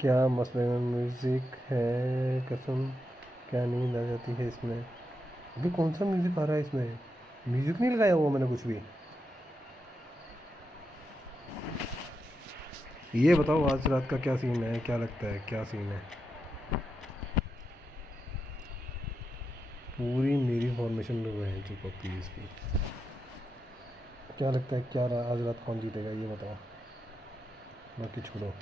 क्या मसले में म्यूज़िक है कसम, क्या नींद आ जाती है इसमें। अभी कौन सा म्यूज़िक आ रहा है इसमें? म्यूज़िक नहीं लगाया हुआ मैंने कुछ भी। ये बताओ आज रात का क्या सीन है, क्या लगता है क्या सीन है? पूरी मेरी फॉर्मेशन में वो है जो कॉपीज की। क्या लगता है क्या आज रात कौन जीतेगा ये बताओ, बाकी छोड़ो।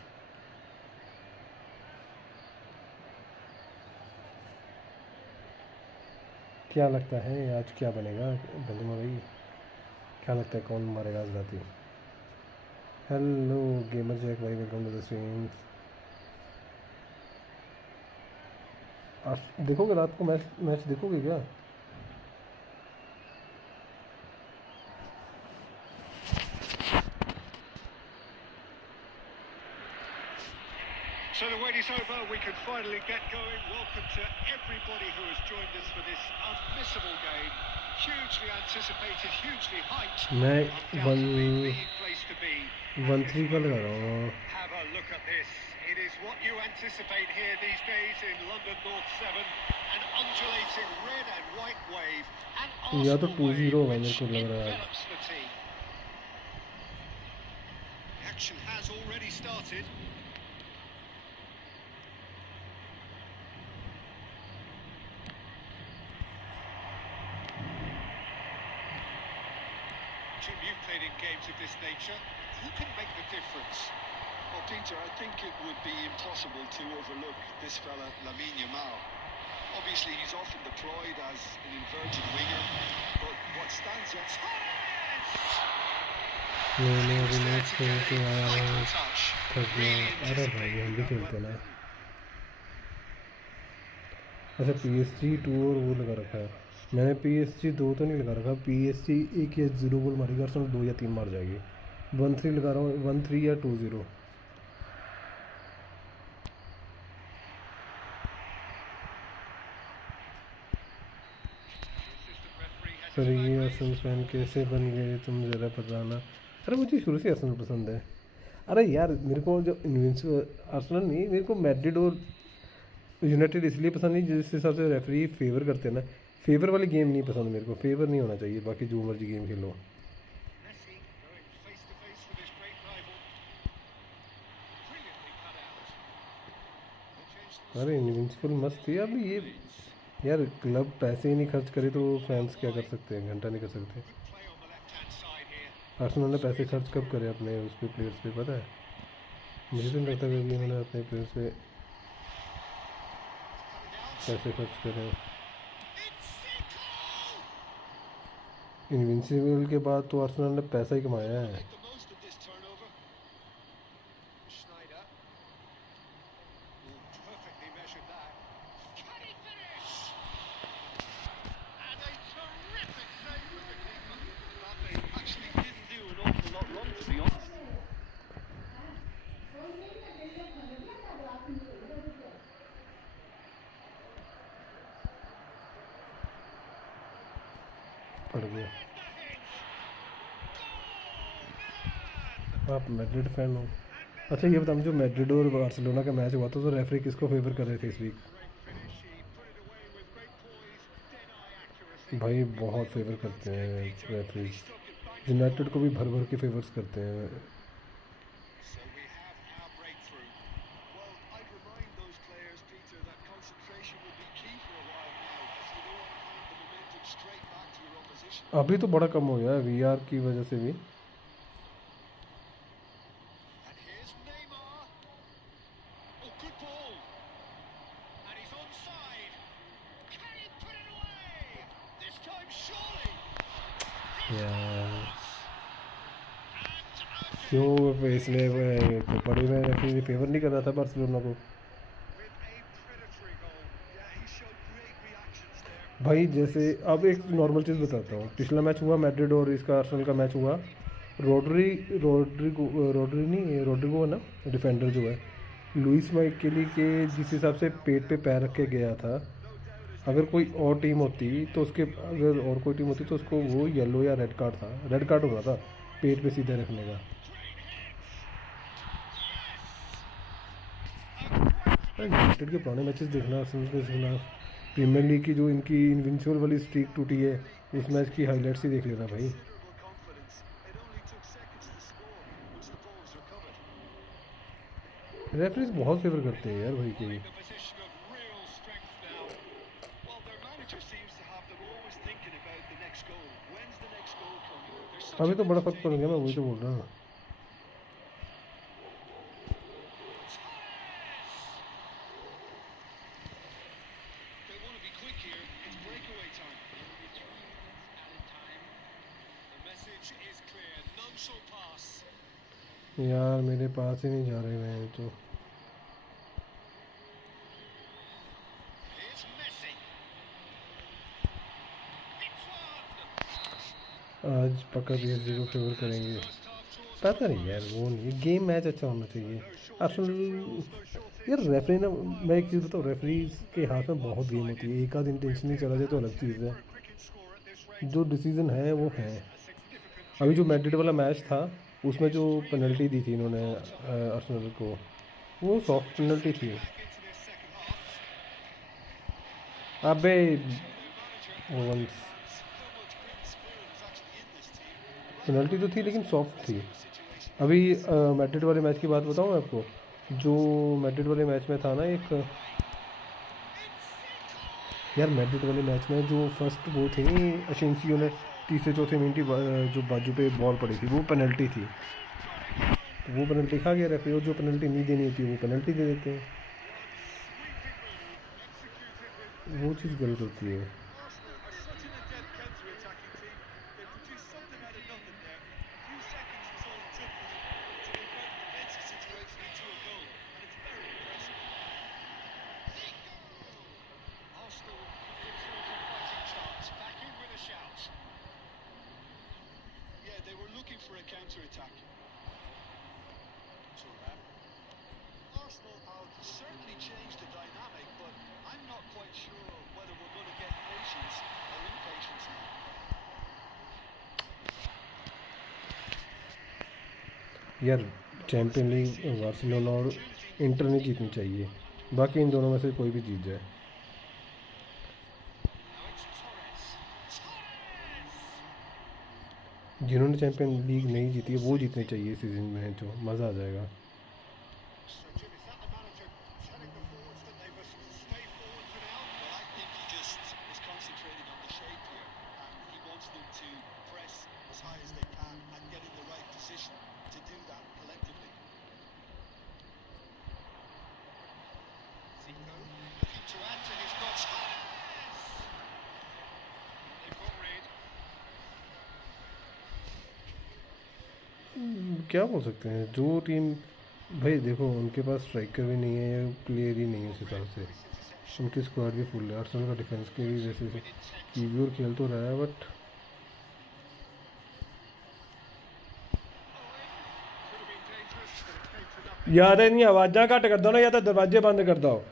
क्या लगता है आज क्या बनेगा बंदूमा भाई? क्या लगता है कौन मारेगा आज रात ही? हेलो गेमर जैक भाई, वेलकम टू द स्ट्रीम। आज देखोगे रात को मैच? मैच देखोगे क्या? So the wait is over, we can finally get going. Welcome to everybody who has joined us for this unmissable game. Hugely anticipated, hugely hyped. मैं Undoubtedly the place to be. 1-3 का लगा रहा हूँ। Have a look at this. It is what you anticipate here these days in London North 7. An undulating red and white wave. An या तो Arsenal 2-0 wave होगा मेरे which को लग रहा है। envelops the team. The action has already started. Jim, you've played in games of this nature. Who can make the difference? Well, Peter, I think it would be impossible to overlook this fella, Lamine Yamal. Obviously, he's often deployed as an inverted winger, but what stands out... मैंने अभी match खेल के आया हूँ, touch. थक गया। अरे भाई हम भी खेलते ना। अच्छा PSG 2 और वो लगा रखा है मैंने। PSG 2 तो नहीं लगा रखा। PSG 1 या 0 गोल मारेगी, अर्सेनल 2 या 3 मार जाएगी। 1-3 लगा रहा हूँ, 1-3 या 2-0। सर ये अर्सेनल फैन कैसे बन गए तुम, ज़रा बताना। अरे मुझे शुरू से अर्सेनल पसंद है। अरे यार मेरे को जो इन्विंसिबल अर्सेनल नहीं, मेरे को मैड्रिड और यूनाइटेड इसलिए पसंद नहीं जिस हिसाब से रेफरी फेवर करते हैं ना। फेवर वाली गेम नहीं पसंद मेरे को। फेवर नहीं होना चाहिए, बाकी जो मर्जी game Khelo. Messi going face to face with his great rival. Brilliantly cut out. अरे इनविंसिबल मस्त थी। अब ये यार क्लब पैसे ही नहीं खर्च करे तो फैंस क्या कर सकते हैं, घंटा नहीं कर सकते। Good play on the left-hand side here. Arsenal ने पैसे खर्च कब करे अपने उस पे प्लेयर्स पे, पता है? मुझे तो नहीं लगता कि उन्होंने अपने प्लेयर्स पे पैसे खर्च करे। इनविंसिबल के बाद तो अर्सेनल ने पैसा ही कमाया है। Make the most of this turnover. Schneider. Perfectly measured that. Can he finish? And a terrific save with the keeper. That they actually didn't do an awful lot wrong, to be honest. पड़ गया। आप Madrid fan हो? अच्छा ये बताओ, जो Madrid और Barcelona का मैच हुआ था तो रेफरी किसको फेवर कर रहे थे इस week? Great finish. He put it away with great poise. Dead-eye accuracy. भाई बहुत फेवर करते हैं रेफरीज। यूनाइटेड को भी भर भर के फेवर्स करते हैं। So we have our breakthrough. Well, I'd remind those players, Peter, that concentration will be key for a while now, as you don't want to hand the momentum straight back to your opposition. अभी तो बड़ा कम हो गया है VR की वजह से भी। And here's Neymar. Oh, good ball. And he's onside. Can he put it away? This time, surely. यार And क्यों इसने बड़े में रेफरी फेवर नहीं कर रहा था बार्सिलोना को? with a predatory goal. Yeah, he showed great reactions there. भाई जैसे अब एक नॉर्मल चीज़ बताता हूँ। पिछला मैच हुआ मैड्रिड और इसका अर्सेनल का मैच हुआ। रोड्रिगो है ना डिफेंडर जो है, लुइस माइकेली के जिस हिसाब से पेट पे पैर रख के गया था, अगर कोई और टीम होती तो उसके अगर और कोई टीम होती तो उसको वो येलो या रेड कार्ड था, रेड कार्ड होना था पेट पे सीधे रखने का। यूनाइटेड के पुराने मैचेस देखना, आर्सेनल के खिलाफ प्रीमियर लीग की जो इनकी इनविंसिबल वाली स्ट्रीक टूटी है, उस मैच की हाइलाइट्स ही देख लेना भाई। रेफरीज बहुत फेवर करते हैं यार भाई के। in a position of real strength now. Well, their manager seems to have them always thinking about the next goal. When's the next goal coming? There's such अभी an तो बड़ा फर्क पड़ entertaining गया, मैं वही तो culture. बोल रहा हूँ। They want to be quick here. It's breakaway time. The message is clear. None shall pass. यार मेरे पास ही नहीं जा रहे मैं तो। Here's Messi. It's one. आज पक्का PSG को फेवर करेंगे। पता नहीं यार, वो नहीं, गेम मैच अच्छा होना चाहिए। आर्सेनल यार रेफरी ना, मैं एक चीज़ बताऊँ, रेफरीज के हाथ में बहुत गेम होती है। एक आध इंटेंशनली चला जाए तो अलग चीज़ है, जो डिसीजन है वो है। अभी जो मैड्रिड वाला मैच था उसमें जो पेनल्टी दी थी इन्होंने आर्सेनल को, वो सॉफ्ट पेनल्टी थी। अबे ओवंस, पेनल्टी तो थी लेकिन सॉफ्ट थी। अभी मैड्रिड वाले मैच की बात बताऊँ मैं आपको, जो मैड्रिड वाले मैच में था ना एक, यार मैड्रिड वाले मैच में जो फर्स्ट वो थी अशेंसियो ने तीसरे चौथे मिनट जो बाजू पे बॉल पड़ी थी, वो पेनल्टी थी। तो वो पेनल्टी खा गया रेफरी, और जो पेनल्टी नहीं देनी होती वो पेनल्टी दे देते हैं। वो चीज़ गलत होती है। They were looking for a counter-attack. Arsenal have certainly changed the dynamic, but I'm not quite sure whether we're going to get patience or impatience now. यार चैंपियन लीग बार्सिलोना और इंटर नहीं जीतनी चाहिए, बाकी इन दोनों में से कोई भी जीत जाए। जिन्होंने चैंपियन लीग नहीं जीती है वो जीतनी चाहिए इस सीज़न में, जो मज़ा आ जाएगा। क्या बोल सकते हैं, जो टीम भाई देखो उनके पास स्ट्राइकर भी नहीं है या प्लेयर ही नहीं है उस हिसाब से, उनकी स्क्वाड भी फुल है। आर्सेनल का डिफेंस के भी वैसे कीवी और खेल तो रहा है, बट याद है नहीं, आवाज़ा घट कर दो ना, या तो दरवाजे बंद कर दो।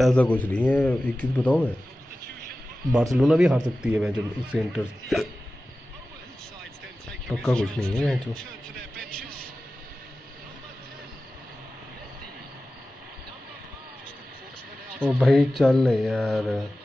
ऐसा कुछ नहीं है, एक चीज़ बताऊँ मैं, बार्सिलोना भी हार सकती है मैच उससे, इंटर पक्का कुछ नहीं है मैच। ओ भाई चल यार,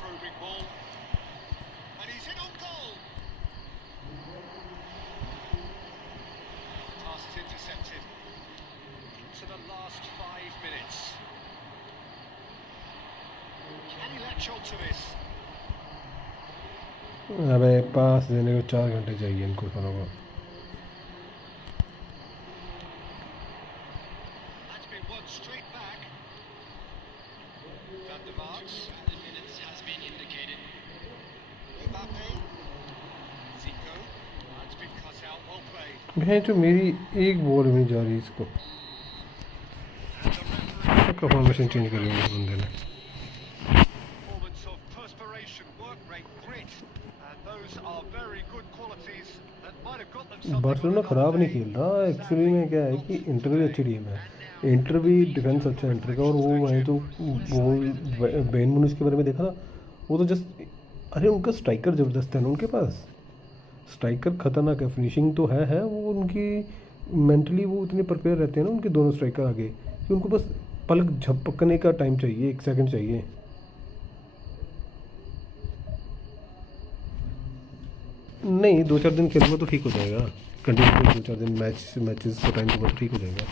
probing ball. And he's in on goal. Pass is intercepted. Into the last 5 minutes. Can he latch on to this? अबे पास देने को 4 घंटे चाहिए इनको दोनों को। That's been won straight back. Van der Vaart. The minutes has been indicated. Mbappe. Zico. That's been cut out. Well played. भैया तो मेरी एक बॉल भी नहीं जा रही इसको। का फॉर्मेशन चेंज कर लिया इस बंदे ने। Performance of perspiration, work rate, grit, and those are very good qualities that might have got them something. Barcelona ख़राब नहीं खेल रहा एक्चुअली में। क्या है कि इंटर भी अच्छी टीम है, इंटर भी डिफेंस अच्छा है इंटर का। और वो वहीं तो वो बेन मुनिस के बारे में देखा ना, वो तो जस्ट अरे उनका स्ट्राइकर ज़बरदस्त है ना उनके पास। स्ट्राइकर खतरनाक है, फिनिशिंग तो है वो उनकी। मेंटली वो इतने प्रिपेयर रहते हैं ना उनके दोनों स्ट्राइकर आगे कि उनको बस पलक झपकने का टाइम चाहिए, 1 सेकंड चाहिए। नहीं 2-4 दिन खेलूंगा तो ठीक हो जाएगा, कंटिन्यू 2-4 दिन मैचेस का टाइम दूंगा तो ठीक हो जाएगा।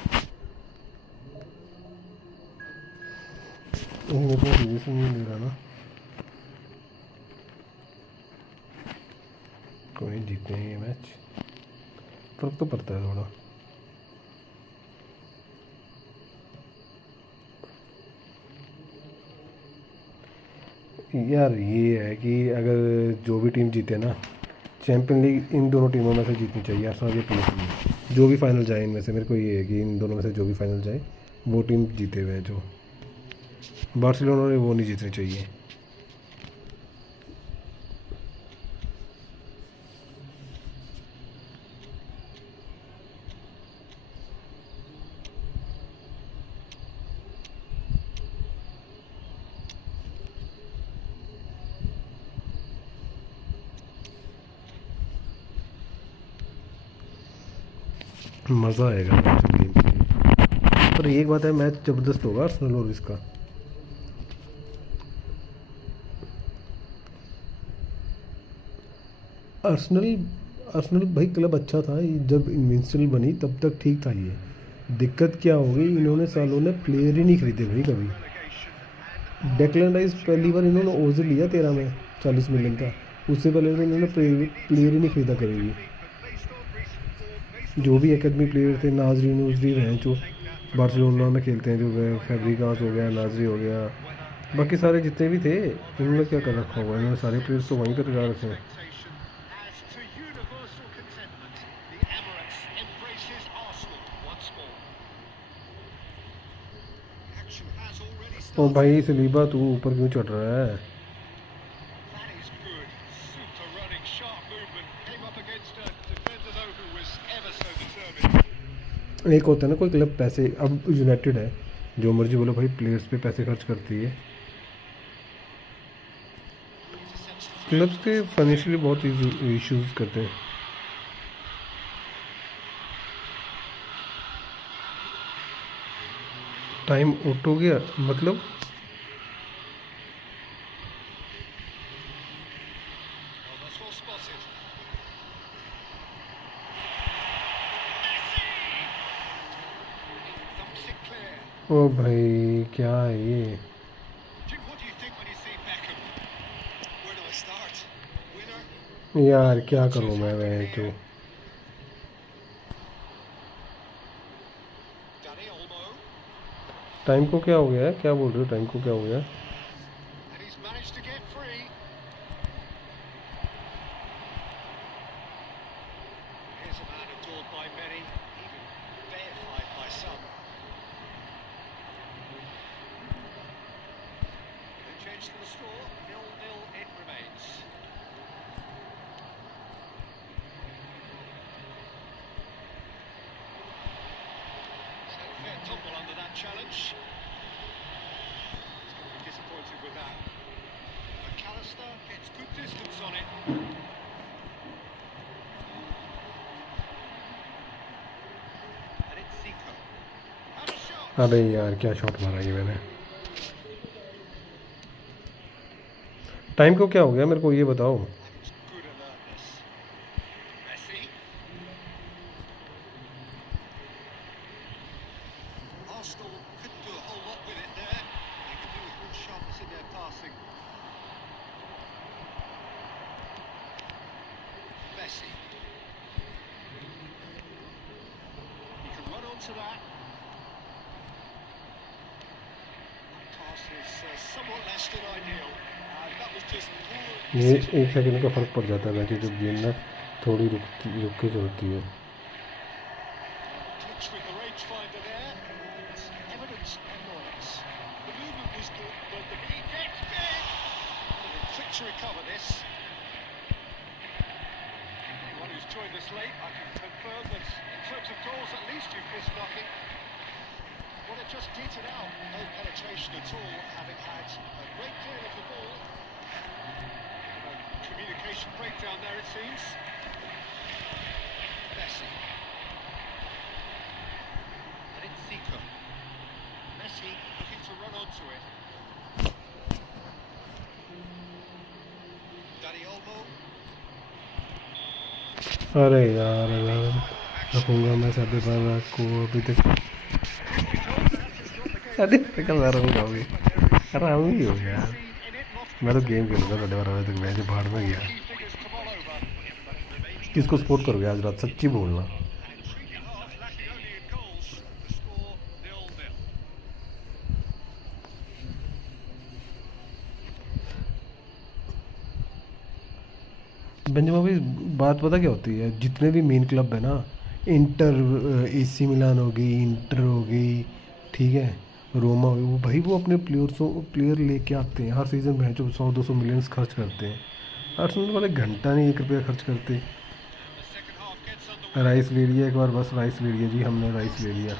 मेरे को सीरियस नहीं ले रहा ना, कोई जीतते हैं ये मैच, फर्क तो पड़ता है थोड़ा। यार ये है कि अगर जो भी टीम जीते ना चैंपियन लीग, इन दोनों टीमों में से जीतनी चाहिए, आर्सेनल या पीएसजी। जो भी फाइनल जाए इनमें से, मेरे को ये है कि इन दोनों में से जो भी फाइनल जाए वो टीम जीते हुए हैं। जो बार्सिलोना ने वो नहीं जीतनी चाहिए। मज़ा आएगा गेम के लिए। पर एक बात है, मैच ज़बरदस्त होगा आर्सेनल और इसका। आर्सेनल भाई क्लब अच्छा था, जब इन्विंसिबल बनी तब तक ठीक था। ये दिक्कत क्या हो गई, इन्होंने सालों ने प्लेयर ही नहीं खरीदे भाई कभी। डेक्लन राइस पहली बार इन्होंने ओजिल लिया 13 में 40 मिलियन का, उससे पहले तो इन्होंने प्लेयर ही नहीं खरीदा कभी भी। जो भी एकेडमी प्लेयर थे, नाजरी नूजरी हैं जो बार्सिलोना में खेलते हैं, जो फैब्रिकास हो गया, नाजरी हो गया, बाकी सारे जितने भी थे इन्होंने क्या कर रखा हुआ, इन्होंने सारे प्लेयर्स तो वहीं पर लगा रखे हैं। ओ भाई सलीबा तू ऊपर क्यों चढ़ रहा है? एक होता है ना कोई क्लब पैसे, अब यूनाइटेड है, जो मर्जी बोलो भाई प्लेयर्स पे पैसे खर्च करती है। क्लब्स के फाइनेंशियली बहुत इश्यूज करते हैं। टाइम आउट हो गया मतलब ओ भाई क्या है ये यार, क्या करूँ मैं तो। टाइम को क्या हो गया है, क्या बोल रहे हो, टाइम को क्या हो गया? Tumble under that challenge. He's going to be disappointed with that. McAllister gets good distance on it. And it's Zico. And a shot. अबे यार क्या शॉट मारा ये मैंने। टाइम को क्या हो गया मेरे को ये बताओ। That was good alertness. Messi. Arsenal couldn't do a whole lot with it there. They could do with more sharpness in their passing. Messi. He can run onto that. That pass was somewhat less than ideal. That was just poor ये decision 1 second का फ़र्क पड़ जाता है वैसे जब game ना थोड़ी रुक के चलती है। touch with the rangefinder there. It's evidence annoyance. The movement was good, but the he gets big. Quick to recover this. Anyone who's joined us late, I can confirm that in terms of goals, at least you've missed nothing. Well, it just dated out. No penetration at all, having had a great deal of the ball. Communication breakdown there, it seems. Messi. And it's Zico. Messi looking to run onto it. Daddy Olmo. अरे यार रखूँगा मैं 12:30 को अभी तक 12:30 का रहूँगा अभी। आराम ही हो गया। मैं तो गेम खेलूँगा 12:30 बजे तक। मैं जो भाड़ में गया किसको सपोर्ट करोगे आज रात सच्ची बोलना। बेंजमा भाई बात पता क्या होती है जितने भी मेन क्लब है ना इंटर एसी मिलान हो गई इंटर हो गई ठीक है रोमा हो गई वो भाई वो अपने प्लेयर लेके आते हैं हर सीज़न में जो 100-200 मिलियंस खर्च करते हैं। आर्सेनल वाले घंटा नहीं 1 रुपया खर्च करते। राइस ले लिया एक बार बस राइस ले लिया जी हमने राइस ले लिया।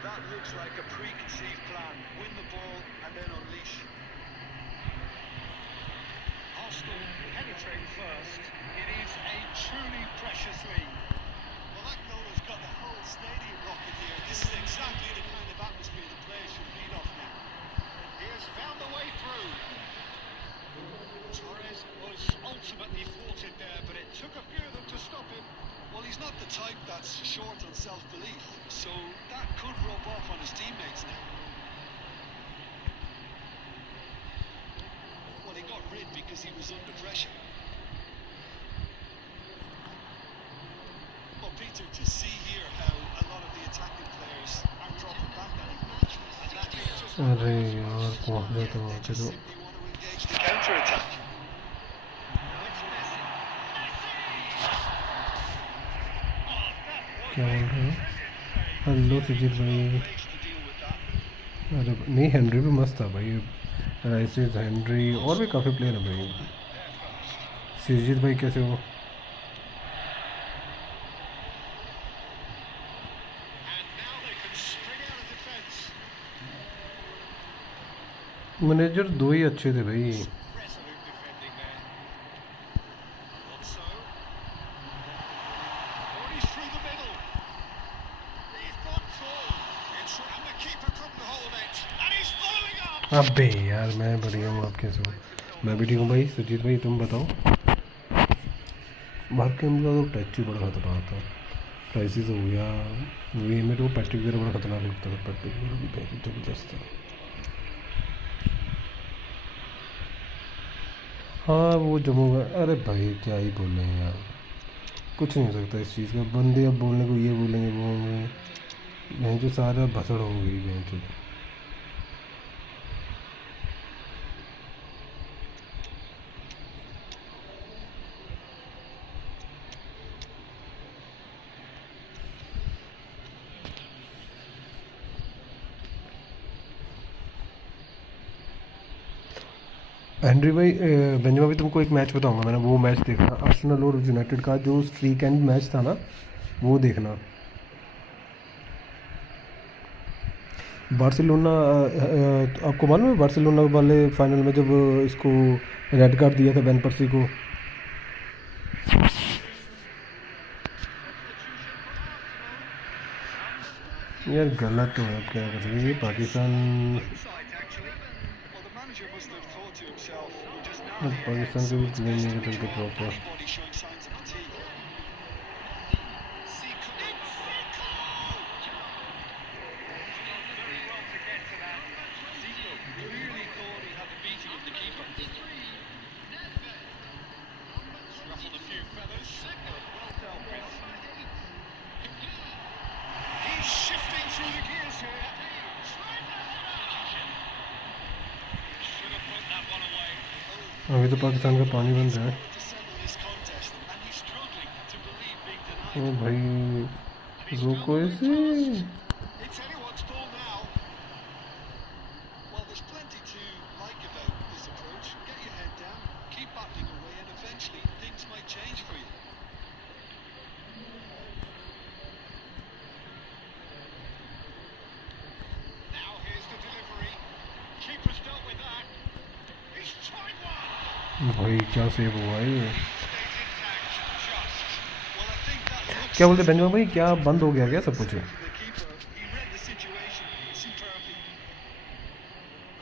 That looks like a preconceived plan. Win the ball and then unleash. Arsenal penetrate first. It is a truly precious lead. Well, that goal has got the whole stadium rocking here. This is exactly the kind of atmosphere the players should feed off now. He has found the way through. Torres was ultimately thwarted there, but it took a few of them to stop him. Well, he's not the type that's short on self-belief, so that could rub off on his teammates now. Well, he got rid because he was under pressure. Well, Peter, to see here how a lot of the attacking players are dropping back now. And that being just अरे यार पहुँच जाता हूँ आके तो simply want to engage the counter-attack. क्या बोल रहे हो। हेलो सुजीत भाई। अरे नहीं हेनरी भी मस्त था भाई। राइसेस हेनरी और भी काफ़ी प्लेयर है भाई। सुजीत भाई कैसे हो। मैनेजर 2 ही अच्छे थे भाई। Resolute defending there. Also, he's through the middle. He's got tall. And the keeper couldn't hold it. And he's following up. अबे यार मैं बढ़िया हूँ आप कैसे हो। मैं भी ठीक हूँ भाई। सुजीत भाई तुम बताओ। बाहर के हमला तो टच ही बड़ा खतरनाक था। क्राइसिस हो गया वे मेरे को पैट्रिक वगैरह बड़ा खतरनाक लगता था। पैट्रिक वगैरह भी बहुत ज़बरदस्त था। हाँ वो जम्मू का अरे भाई क्या ही बोल रहे हैं यार कुछ नहीं हो सकता इस चीज़ का। बंदे अब बोलने को ये बोलेंगे वो होंगे मैं जो सारा भसड़ हो गई मैं जो हेनरी भाई बेंजमा भाई तुमको एक मैच बताऊंगा। मैंने वो मैच देखा आर्सेनल और यूनाइटेड का जो स्ट्रीक एंड मैच था ना वो देखना। बार्सिलोना आपको मालूम है बार्सिलोना वाले फाइनल में जब इसको रेड कार्ड दिया था वैन पर्सी को। यार गलत तो है, क्या कर रही है पाकिस्तान। पाकिस्तान को भी प्ले नहीं कर सकते प्रॉपर। अभी तो पाकिस्तान का पानी बन रहा है। ओ भाई रोको इसे। भाई क्या सेव हुआ है ये। क्या बोलते बेंजामिन भाई, क्या बंद हो गया क्या सब कुछ?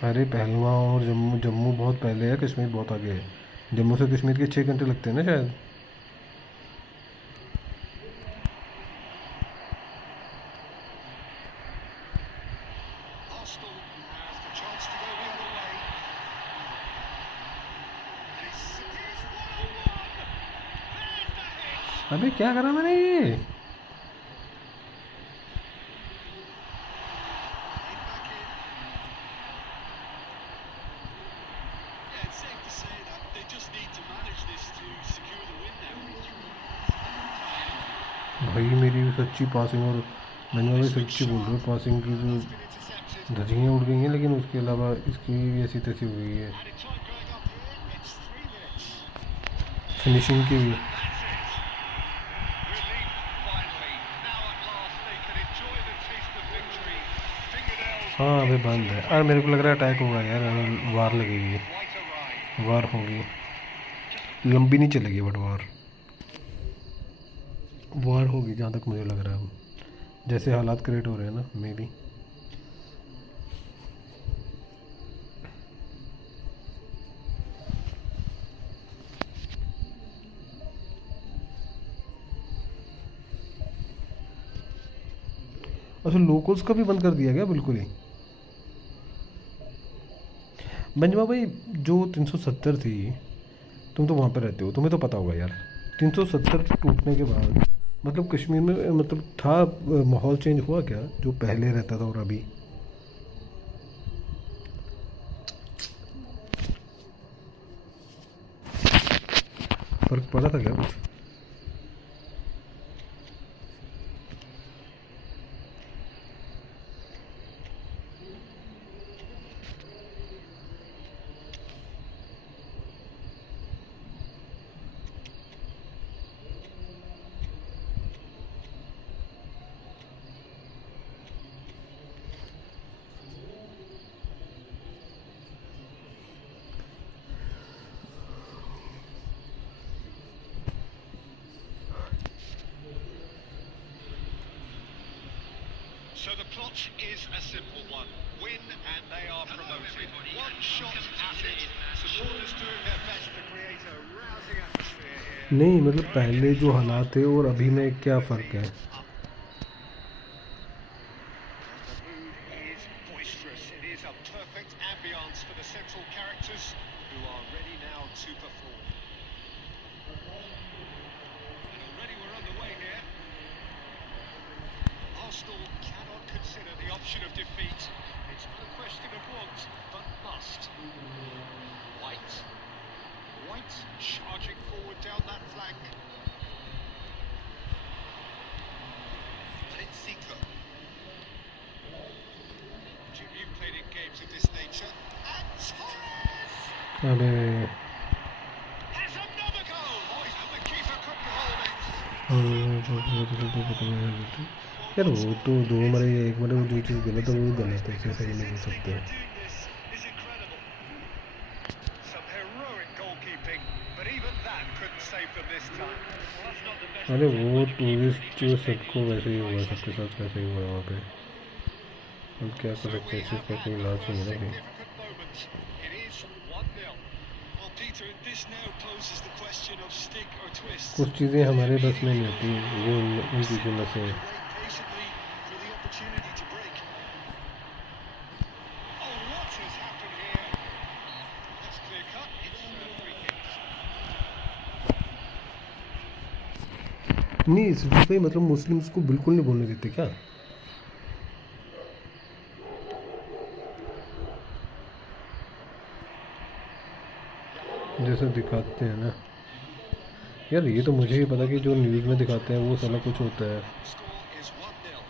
अरे पहलगाम और जम्मू, जम्मू बहुत पहले है, कश्मीर बहुत आगे है। जम्मू से कश्मीर के 6 घंटे लगते हैं ना शायद। अबे क्या करा मैंने ये। भाई मेरी सच्ची पासिंग, और मैंने भाई सच्ची बोल रहा हूँ, पासिंग की जो धज्जियाँ उड़ गई हैं, लेकिन उसके अलावा इसकी भी ऐसी तैसी हो गई है फिनिशिंग की भी। हाँ अभी बंद है। अरे मेरे को लग रहा है अटैक होगा यार, वार लगेगी, वार होगी, लंबी नहीं चलेगी बट वार होगी जहाँ तक मुझे लग रहा है, जैसे हालात क्रिएट हो रहे हैं ना, मे बी। अच्छा लोकल्स का भी बंद कर दिया गया बिल्कुल ही। मंजमा भाई जो 370 थी, तुम तो वहाँ पे रहते हो, तुम्हें तो पता होगा यार, 370 टूटने के बाद मतलब कश्मीर में मतलब था माहौल चेंज हुआ क्या, जो पहले रहता था और अभी? फर्क पड़ा था क्या कुछ? So the plot is a simple one. Win and they are promoted. One shot at it. Supporters doing their best to create a rousing atmosphere here. नहीं मतलब पहले जो हालात थे और अभी में क्या फ़र्क है? The mood is boisterous. It is a perfect ambience for the central characters who are ready now to perform. And already we're underway here. Arsenal cannot consider the option of defeat. It's not a question of want, but must. White charging forward down that flank. And it's Zico. Jim, you've played in games of this nature. And Torres अबे has another goal. Oh, and the keeper couldn't hold it. Well, यार वो तो दो मरे या एक मरे, वो जो चीज़ गलत है वो गलत है, इसे सही नहीं बोल सकते। Doing this is incredible. Some heroic goalkeeping, but even that couldn't save them this time. Well, that's not the best अरे result वो for the keeper, tourist but he just made सबको it वैसे ही look हुआ, nice, सबके hasn't he? साथ वैसे ही हुआ वहाँ पे। हम क्या कर So सकते we हैं, इस चीज़ have का had कोई the इलाज नहीं first है ना कहीं। significant moment. It is 1-0. Well, Peter, this now poses the question of stick or twist. कुछ चीज़ें Will they हमारे बस में नहीं immediately होती, go ये for it, or उनकी sit जो back नसें and हैं। wait patiently for the opportunity to break? Oh, what has happened here? That's clear cut. It's a free kick. नहीं, इस पे मतलब मुस्लिम्स को बिल्कुल नहीं बोलने देते क्या? जैसे दिखाते हैं ना यार, ये तो मुझे ही पता कि जो न्यूज़ में दिखाते हैं वो साला कुछ होता है। The score is 1-0.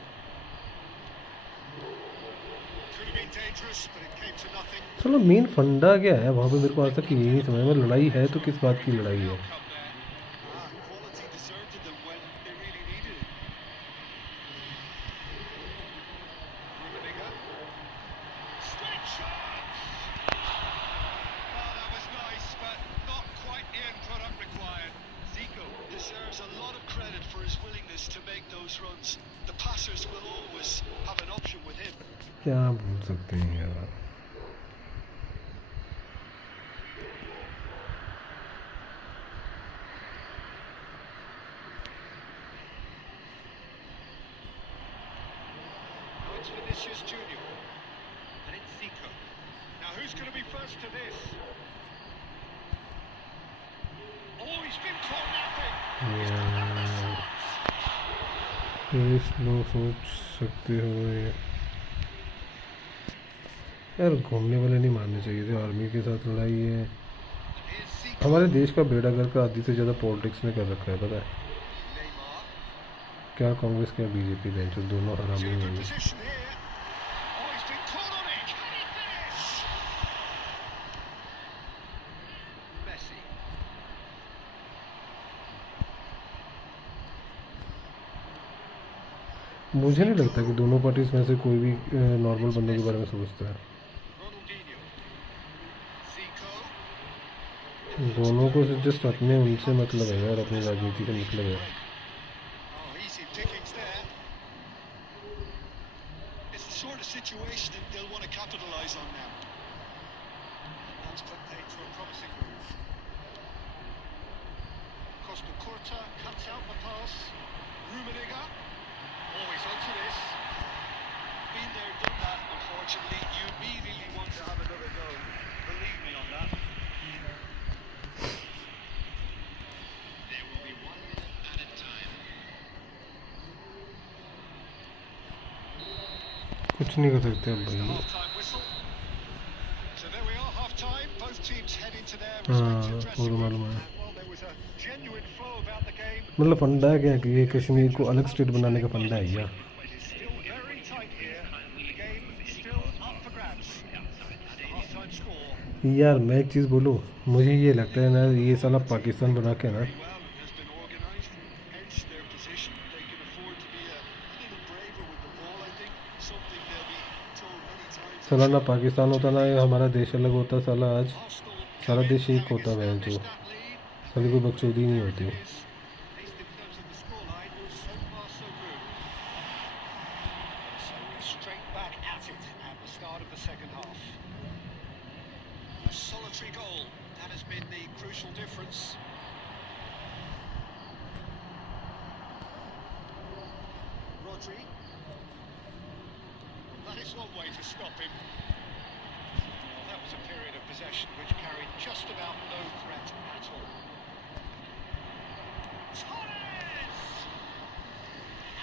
Could have been dangerous, but it came to nothing. चलो मेन फंडा क्या है वहाँ पे, मेरे को आज तक यही नहीं समझ में। लड़ाई है तो किस बात की लड़ाई है? Outcome there. Quality deserted them when they really needed it. Rummenigge. Straight shot! Oh, that was nice, but not quite the end product required. Zico deserves a lot of credit for his willingness to make those runs. The passers will always have an option with him. क्या बोल सकते हैं यार। Now it's Vinicius Junior. And it's Zico. Now who's going to be first to this? Oh, he's been caught napping. यार tourist लोग सोच सकते हो यार, घूमने वाले नहीं मारने चाहिए थे। आर्मी के साथ लड़ाई है। Here's Zico. हमारे देश का बेड़ा गर्क का आधी से ज़्यादा पॉलिटिक्स ने कर रखा है, पता है Neymar. क्या? कांग्रेस क्या बीजेपी, बेंच दोनों To हरामी a good हैं। position here. Oh, he's been caught on it. Can he finish? Messi. मुझे नहीं लगता कि दोनों पार्टीज में से कोई भी नॉर्मल बंदों के बारे में सोचता है। Ronaldinho. Zico. दोनों को जस्ट अपने उनसे मतलब है यार, अपनी राजनीति से मतलब है। Oh, easy pickings there. It's the sort of situation that they'll want to capitalise on now. That's put paid to a promising move. Costa Curta cuts out the pass. Rummenigge. Always onto this. Been there, done that, unfortunately. You immediately want to have another go. Believe me on that. There will be 1 minute added time. कुछ नहीं कर सकते अब There's the भाई। half-time whistle. So there we are, half-time. Both teams head into their हाँ, respective वो dressing तो room. मालूम है। Well, there was a genuine flow about the game. मतलब फंडा क्या है कि ये कश्मीर को अलग स्टेट बनाने का फंडा है क्या? It is still very tight here. The game is still up for grabs. The half-time score. यार मैं एक चीज़ बोलूँ, मुझे ये लगता है ना, ये साला पाकिस्तान बना के ना Very well and has been organised. Hence their position. They can afford to be a little braver with the ball, I think. Something they'll be told many times. साला ना पाकिस्तान होता ना ये हमारा देश अलग होता, साला आज Arsenal सारा come in, देश एक होता है जो, establish that lead. साली कोई बकचोदी नहीं होती। At least in terms of the scoreline, so far so good. So we're straight back at it at the start of the second half. A solitary goal, that has been the crucial difference. Rodri. That is one way to stop him. Well, that was a period of possession which carried just about no threat at all. Torres!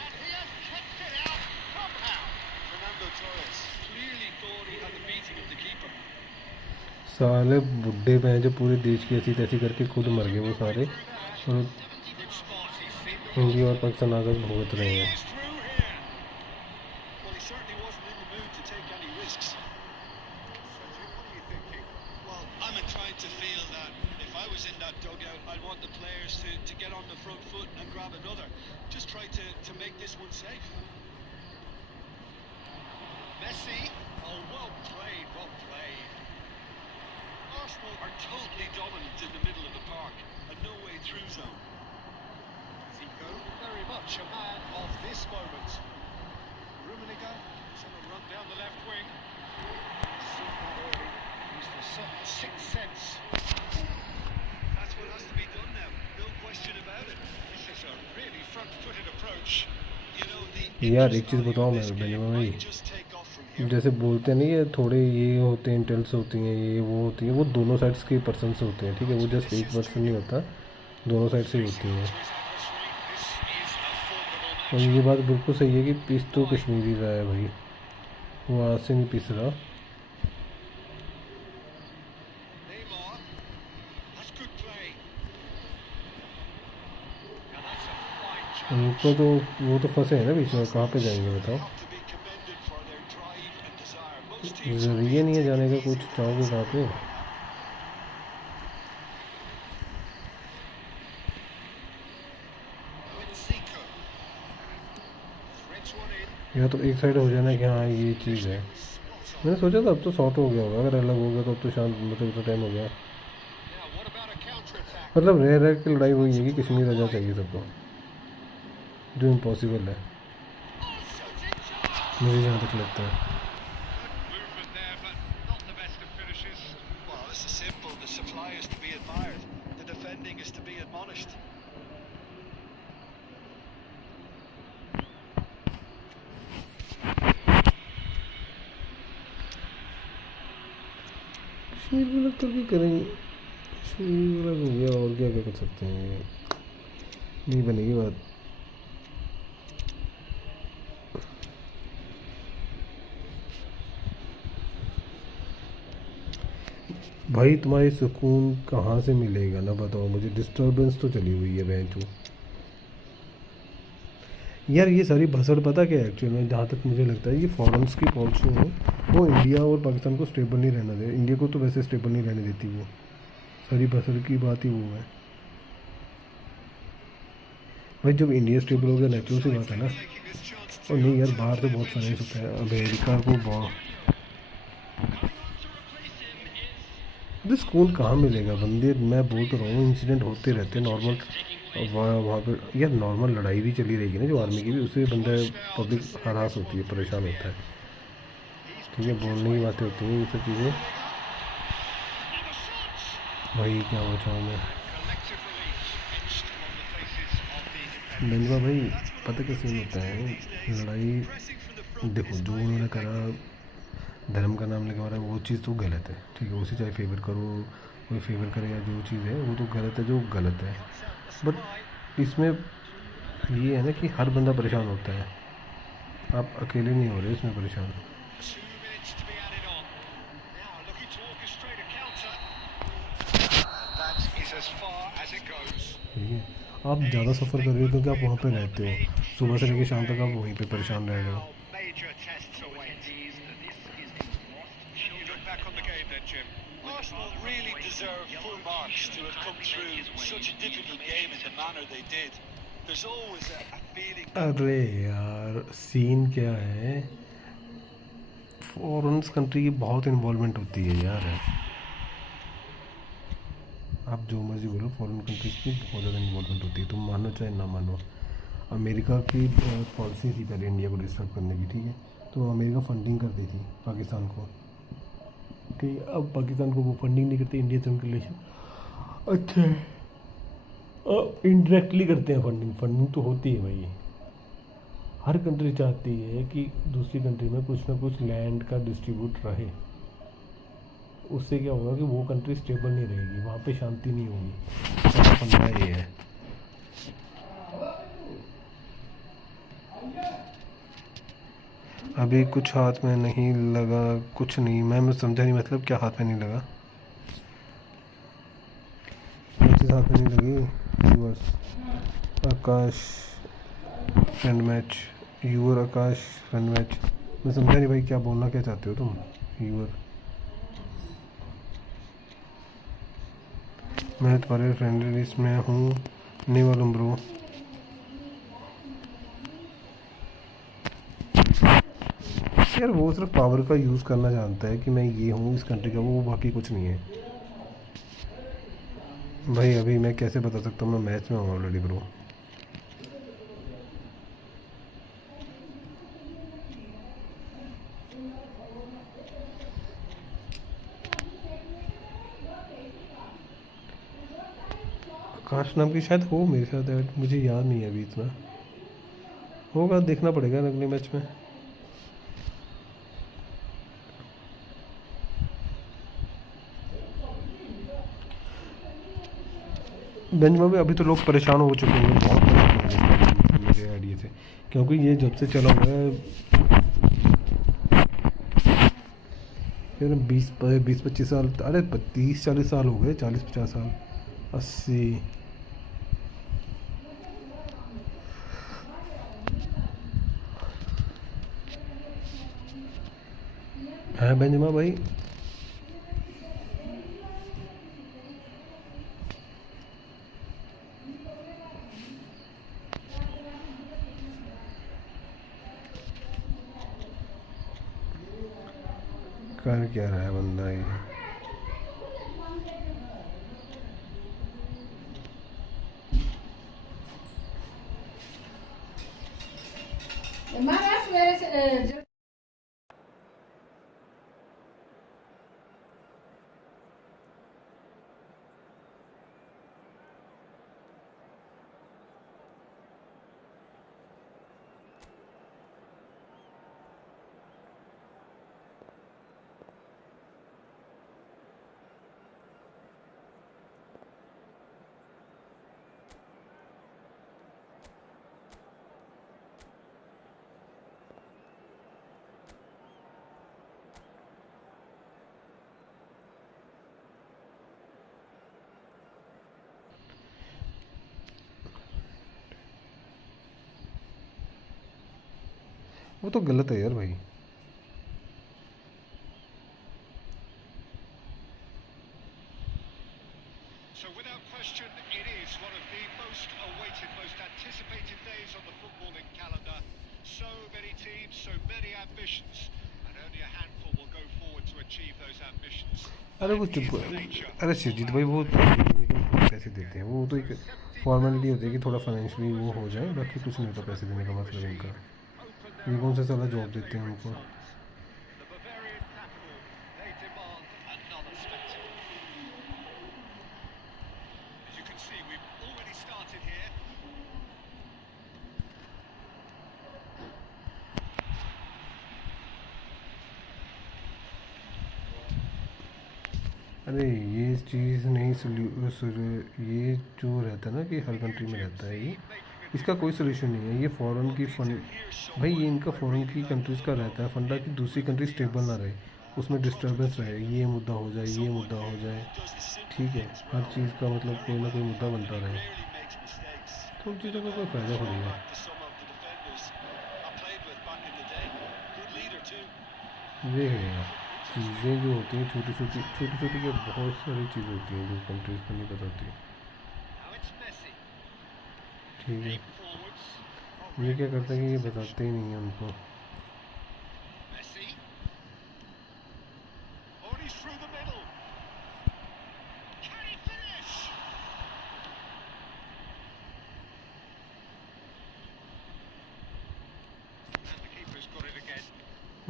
And he has kept it out somehow. Fernando Torres clearly thought he had the beating of the keeper. साले बुड्ढे पे हैं जो पूरे देश की ऐसी तैसी करके खुद मर गए वो सारे, और Good spot, he's seen the India और पाकिस्तान आज़ाद भुगत रहे He हैं। is through here. Well, he certainly wasn't in the mood to take any risks. Cedric, what are you thinking? Well, I'm inclined to feel that if I was in that dugout, I'd want the players to get on the front foot and grab another. Just try to make this one safe. are totally dominant in the middle of the park and no way through zone. Zico, very much a man of this moment. Rummenigge, on a run down the left wing. Seen that early. Used a certain sixth sense. That's what has to be done now. No question about it. This is a really front-footed approach. You know, the यार एक चीज़ बताओ मैं बेनिमा भाई, just take off from here. जैसे बोलते हैं नहीं ये थोड़े ये होते हैं इंटेल्स होती हैं ये वो होती हैं, वो दोनों साइड्स के पर्सन से होते हैं, ठीक है, वो जस्ट एक पर्सन नहीं होता, दोनों साइड से ही होती हैं। और ये बात बिल्कुल सही है कि पीस तो कश्मीरी रहा है भाई, वो आज से नहीं पीस रहा। Neymar, that's good play. Now that's a fine chance. उनको तो वो तो फंसे हैं ना बीच में, कहाँ पे जाएंगे बताओ, Have to be commended for their drive and desire. Most teams ज़रिए नहीं है जाने का, कुछ चाहोगे कहाँ पे। with Zico. Threads one in. या तो एक साइड हो जाना कि हाँ ये चीज़ है। मैंने सोचा था अब तो शॉर्ट हो गया होगा, अगर अलग हो गया तो अब तो शांत मतलब तो टाइम हो गया। Now what about a counter-attack? मतलब रह रह की लड़ाई हुई है कि कश्मीर आजा चाहिए सबको, जो इम्पॉसिबल है मुझे जहाँ तक लगता है। Movement there, but not the best of finishes. Well, this is simple. The supply is to be admired. The defending is to be admonished. Kashmir वाला तो भी करेंगे, कश्मीर वाला हो गया और क्या क्या कर सकते हैं, नहीं बनेगी बात। भाई तुम्हारी सुकून कहाँ से मिलेगा ना बताओ मुझे, डिस्टर्बेंस तो चली हुई है बेंचू। यार ये सारी भसड़ पता क्या है एक्चुअल में, जहाँ तक मुझे लगता है ये फॉरेन्स की पॉलिसी है, वो इंडिया और पाकिस्तान को स्टेबल नहीं रहना दे, इंडिया को तो वैसे स्टेबल नहीं रहने देती, वो सारी भसड़ की बात ही वो है भाई। जब इंडिया स्टेबल हो गया नेचुरल सी बात है ना। और नहीं यार बाहर तो बहुत सारे होते हैं, अमेरिका को बहुत सुकून कहाँ मिलेगा बंदे, मैं बोल तो रहा हूँ इंसिडेंट होते रहते हैं नॉर्मल, वहाँ पर यार नॉर्मल लड़ाई भी चली रहेगी ना जो आर्मी की भी, उससे बंदा पब्लिक हरास होती है, परेशान होता है, ठीक है, बोलने की बातें होती हैं ये सब चीज़ें। भाई क्या बचाऊँ मैं बंदवा भाई, पता क्या सीन होता है लड़ाई, देखो जो उन्होंने करा धर्म का नाम लेके मारा वो चीज़ तो गलत है, ठीक है, उसे चाहे फेवर करो कोई फेवर करे या जो चीज़ है वो तो गलत है, जो गलत है। बट इसमें ये है ना कि हर बंदा परेशान होता है, आप अकेले नहीं हो रहे इसमें परेशान। 2 minutes to be added on. Now looking to orchestrate a counter. That is as far as it goes. ठीक है, आप ज़्यादा सफ़र कर रहे हो क्योंकि आप वहाँ पे रहते हो, सुबह से लेकर शाम तक आप वहीं पे परेशान रह रहे हो। Major tests await. You look back on the game then, Jim. Arsenal really deserve full marks to have come through such a difficult game in the manner they did. There's always a feeling. अरे यार scene क्या है, फॉरेन्स country की बहुत involvement होती है यार, आप जो मर्जी बोलो फॉरेन कंट्रीज की बहुत ज़्यादा इन्वॉल्वमेंट होती है, तुम मानो चाहे ना मानो। अमेरिका की पॉलिसी थी पहले इंडिया को डिस्टर्ब करने की, ठीक है, तो अमेरिका फंडिंग करती थी पाकिस्तान को, ठीक है, अब पाकिस्तान को वो फंडिंग नहीं करती, इंडिया से उनके रिलेशन अच्छा है, इनडायरेक्टली करते हैं फंडिंग, फंडिंग तो होती है भाई। हर कंट्री चाहती है कि दूसरी कंट्री में कुछ ना कुछ लैंड का डिस्ट्रीब्यूट रहे, उससे क्या होगा कि वो कंट्री स्टेबल नहीं रहेगी, वहाँ पे शांति नहीं होगी, फंडा ये है। अभी कुछ हाथ में नहीं लगा, कुछ नहीं, मैं समझा नहीं मतलब क्या हाथ में नहीं लगा, चीज़ हाथ में नहीं लगी। Viewers Akash friend match, your Akash friend match, मैं समझा नहीं भाई क्या बोलना क्या चाहते हो तुम यूर। मैं तुम्हारे फ्रेंड लिस्ट में हूँ, नहीं मालूम ब्रो। यार वो सिर्फ पावर का यूज़ करना जानता है कि मैं ये हूँ इस कंट्री का, वो बाकी कुछ नहीं है। भाई अभी मैं कैसे बता सकता हूँ, मैं मैच में हूँ ऑलरेडी ब्रो। आकाश नाम की शायद हो मेरे साथ ऐड, मुझे याद नहीं है अभी इतना। होगा, देखना पड़ेगा अगले मैच में। बेंचमार्क में अभी तो लोग परेशान हो चुके हैं, बहुत परेशान हो गए मेरे आइडिया से, क्योंकि ये जब से चला हुआ है फिर 20-25 साल, अरे 30-40 साल हो गए, 40-50 साल, 80। है बेंजमा भाई। कर क्या रहा है बंदा ये? वो तो गलत है यार भाई। So without question, it is one of the most awaited, most anticipated days on the footballing calendar. So many teams, so many ambitions, and only a handful will go forward to achieve those ambitions. अरे वो That is चुप, the nature. अरे शिवजीत भाई वो पैसे देते हैं, वो तो एक फॉर्मेलिटी होती है कि थोड़ा फाइनेंशियली वो हो जाए, बाकी कुछ नहीं होता पैसे देने का मतलब इनका। ये कौन सा साला जॉब देते हैं उनको? The Bavarian capital, they demand another spectacle. As you can see, we've already started here. अरे ये चीज़ नहीं ये जो रहता है ना कि हर कंट्री में रहता है, ये इसका कोई सोल्यूशन नहीं है। ये फॉरेन की फंड भाई, ये इनका फॉरेन की कंट्रीज़ का रहता है फंडा कि दूसरी कंट्री स्टेबल ना रहे, उसमें डिस्टर्बेंस रहे, ये मुद्दा हो जाए, ये मुद्दा हो जाए, ठीक है, हर चीज़ का मतलब कोई ना कोई मुद्दा बनता रहे, तो उन चीज़ों का कोई फ़ायदा थोड़ी है। ये है यार, चीज़ें जो होती हैं छोटी छोटी क्या बहुत सारी चीज़ें होती हैं जो कंट्रीज़ को नहीं पता होती, ठीक है। ये क्या करते हैं कि ये बताते ही नहीं हैं उनको।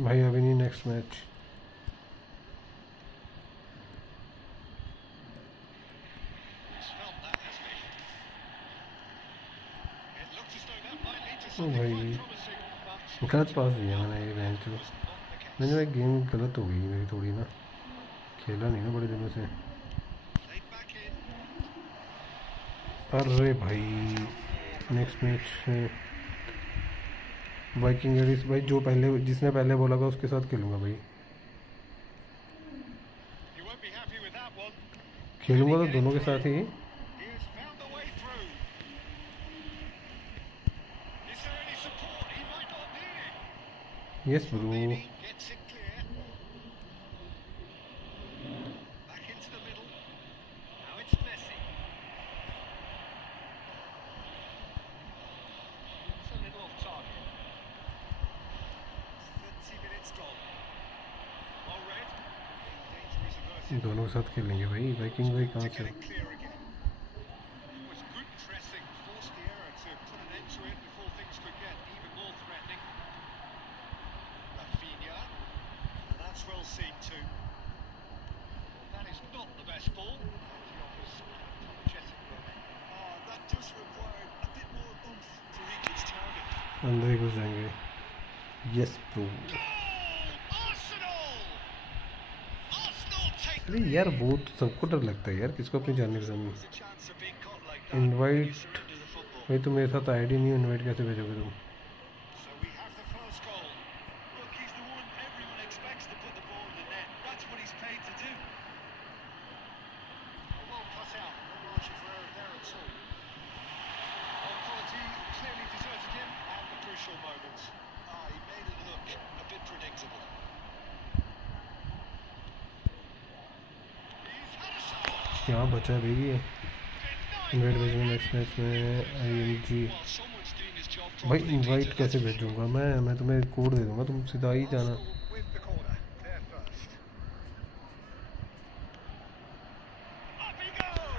भाई अभी नहीं, नेक्स्ट मैच। ओ भाई गलत पास दिया मैंने, ये बेंच मैंने भाई, गेम गलत हो गई मेरी थोड़ी ना, खेला नहीं ना बड़े दिनों से। अरे भाई नेक्स्ट मैच है वाइकिंग एडिस भाई, जो पहले जिसने पहले बोला था उसके साथ खेलूँगा भाई, खेलूँगा तो दोनों के साथ ही। Yes bro. दोनों के साथ खेलेंगे भाई, वाइकिंग भाई कहाँ से? That's well seen too. That is not the best ball. He offers an apologetic look. That does require a bit more oomph to reach its target. अंदर ही घुस जाएंगे। Yes bro. Goal! Arsenal! Arsenal take अरे यार बहुत सबको डर लगता है यार, किसको अपनी जान नहीं There's पसंद। a chance of being caught like that. Invite You surrender the football. भाई तुम मेरे साथ आईडी नहीं हो, इनवाइट कैसे भेजोगे तुम? So we have the first goal. Look, he's the one everyone expects to put the ball in the net. That's what he's paid to do. Well cut out. No margin for error there at all. Well, quality clearly deserted him at the crucial moment. He made it look a bit predictable. He's had a shot. यहाँ बचा रही है invite भेजना next match में IMG। Well, someone's doing his job भाई properly. Invite कैसे भेजूंगा मैं तुम्हें कोड दे दूंगा, तुम सीधा ही जाना। Arsenal with the corner. There first. Up he goes.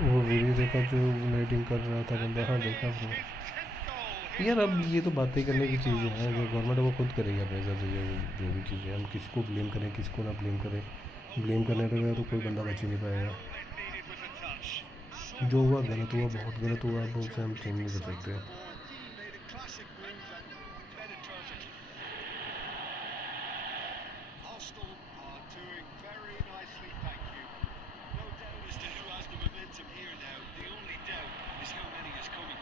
वो वीडियो देखा जो लाइटिंग कर रहा था बंदा? हाँ देखा ब्रो। His 10th goal. यार अब ये तो बातें करने की चीज़ें हैं, जो गवर्नमेंट है वो खुद करेगी अपने हिसाब से जो भी चीज़ें। हम किसको ब्लेम करें किसको ना ब्लेम करें, ब्लेम करने लगे तो कोई बंदा बच ही नहीं पाएगा। All it needed was a touch. जो हुआ गलत हुआ, बहुत गलत हुआ, अब उसे हम चेंज नहीं कर सकते। He made a classic move and played it perfectly. Arsenal are doing very nicely, thank you. No doubt as to who has the momentum here now. The only doubt is how many is coming.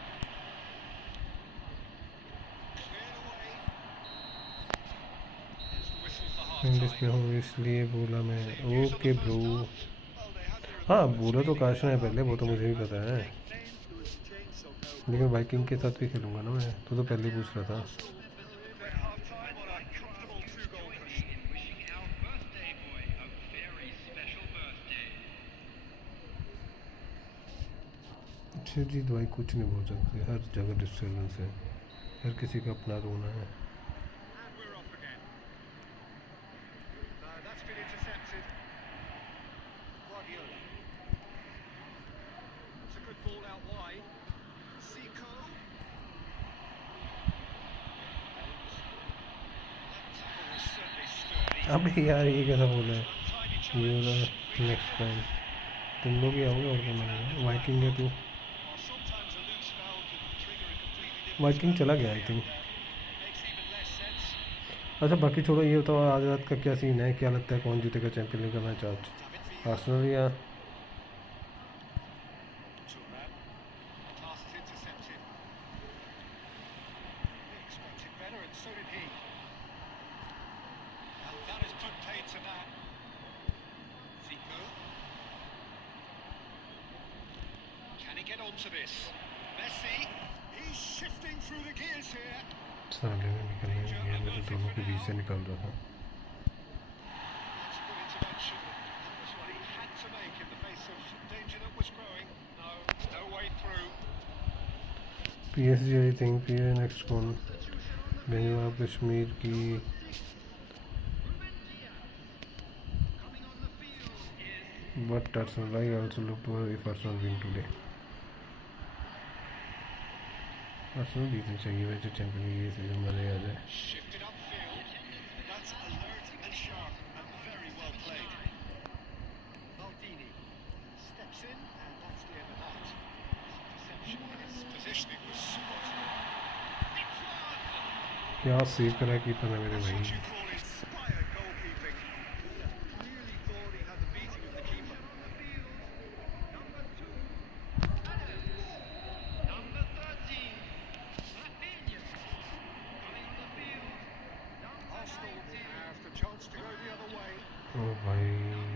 Cleared away. Here's the whistle for English half-time. में हो इसलिए बोला मैं। Use of the okay first bro. half. Well, they had their हाँ opponents बोला तो leading काश ने well, पहले, वो तो मुझे भी पता है, It was changed somehow. लेकिन वाइकिंग के साथ भी खेलूंगा ना मैं। तो पहले ही पूछ रहा था। Arsenal at half-time on a comfortable 2-goal cushion. Wishing our birthday boy a very special birthday. अच्छा जी भाई कुछ नहीं बोल सकते, हर जगह डिस्टर्बेंस है, हर किसी का अपना रोना है। And we're off again. That's been intercepted. Guardiola. It's a good ball out wide. Zico. That tackle was certainly sturdy. अबे यार ये कैसा बोला है? Untidy ये challenge. नेक्स्ट टाइम तुम लोग ही आओगे और कौन आएगा? वाइकिंग है तू। Well, sometimes a loose foul can trigger a completely different Viking चला गया I think. makes even less sense. अच्छा बाकी छोड़ो, ये बताओ आज रात का क्या सीन है, क्या लगता है कौन जीतेगा चैंपियन लीग का मैच आज? आर्सेनल या Turnip. Pass is intercepted. He expected better, and so did he. And that has put paid to that. Zico. Can he get onto this? Messi. He's shifting through the gears here. साले में निकलने गया, मैं तो दोनों के बीच से निकल रहा था। That's a good intervention. That was what he had to make in the face of danger that was growing. No way through. PSG I think PSG next कौन? बेंजुआ कश्मीर की। But Arsenal I also look to if Arsenal win today. Arsenal जीतनी चाहिए वैसे champion league ये season में आ जाए। Shifted upfield. That's alert and sharp and very well played. Maldini steps in, and that's the end of that. His perception, his positioning was spot on. It's one! क्या save करा keeper ने मेरे That's भाई। what you call inspired goalkeeping. Clearly thought he had the beating of the keeper. Number 13, Rafinha. Coming on the field, number Arsenal 19, have the chance to go the other way. ओ भाई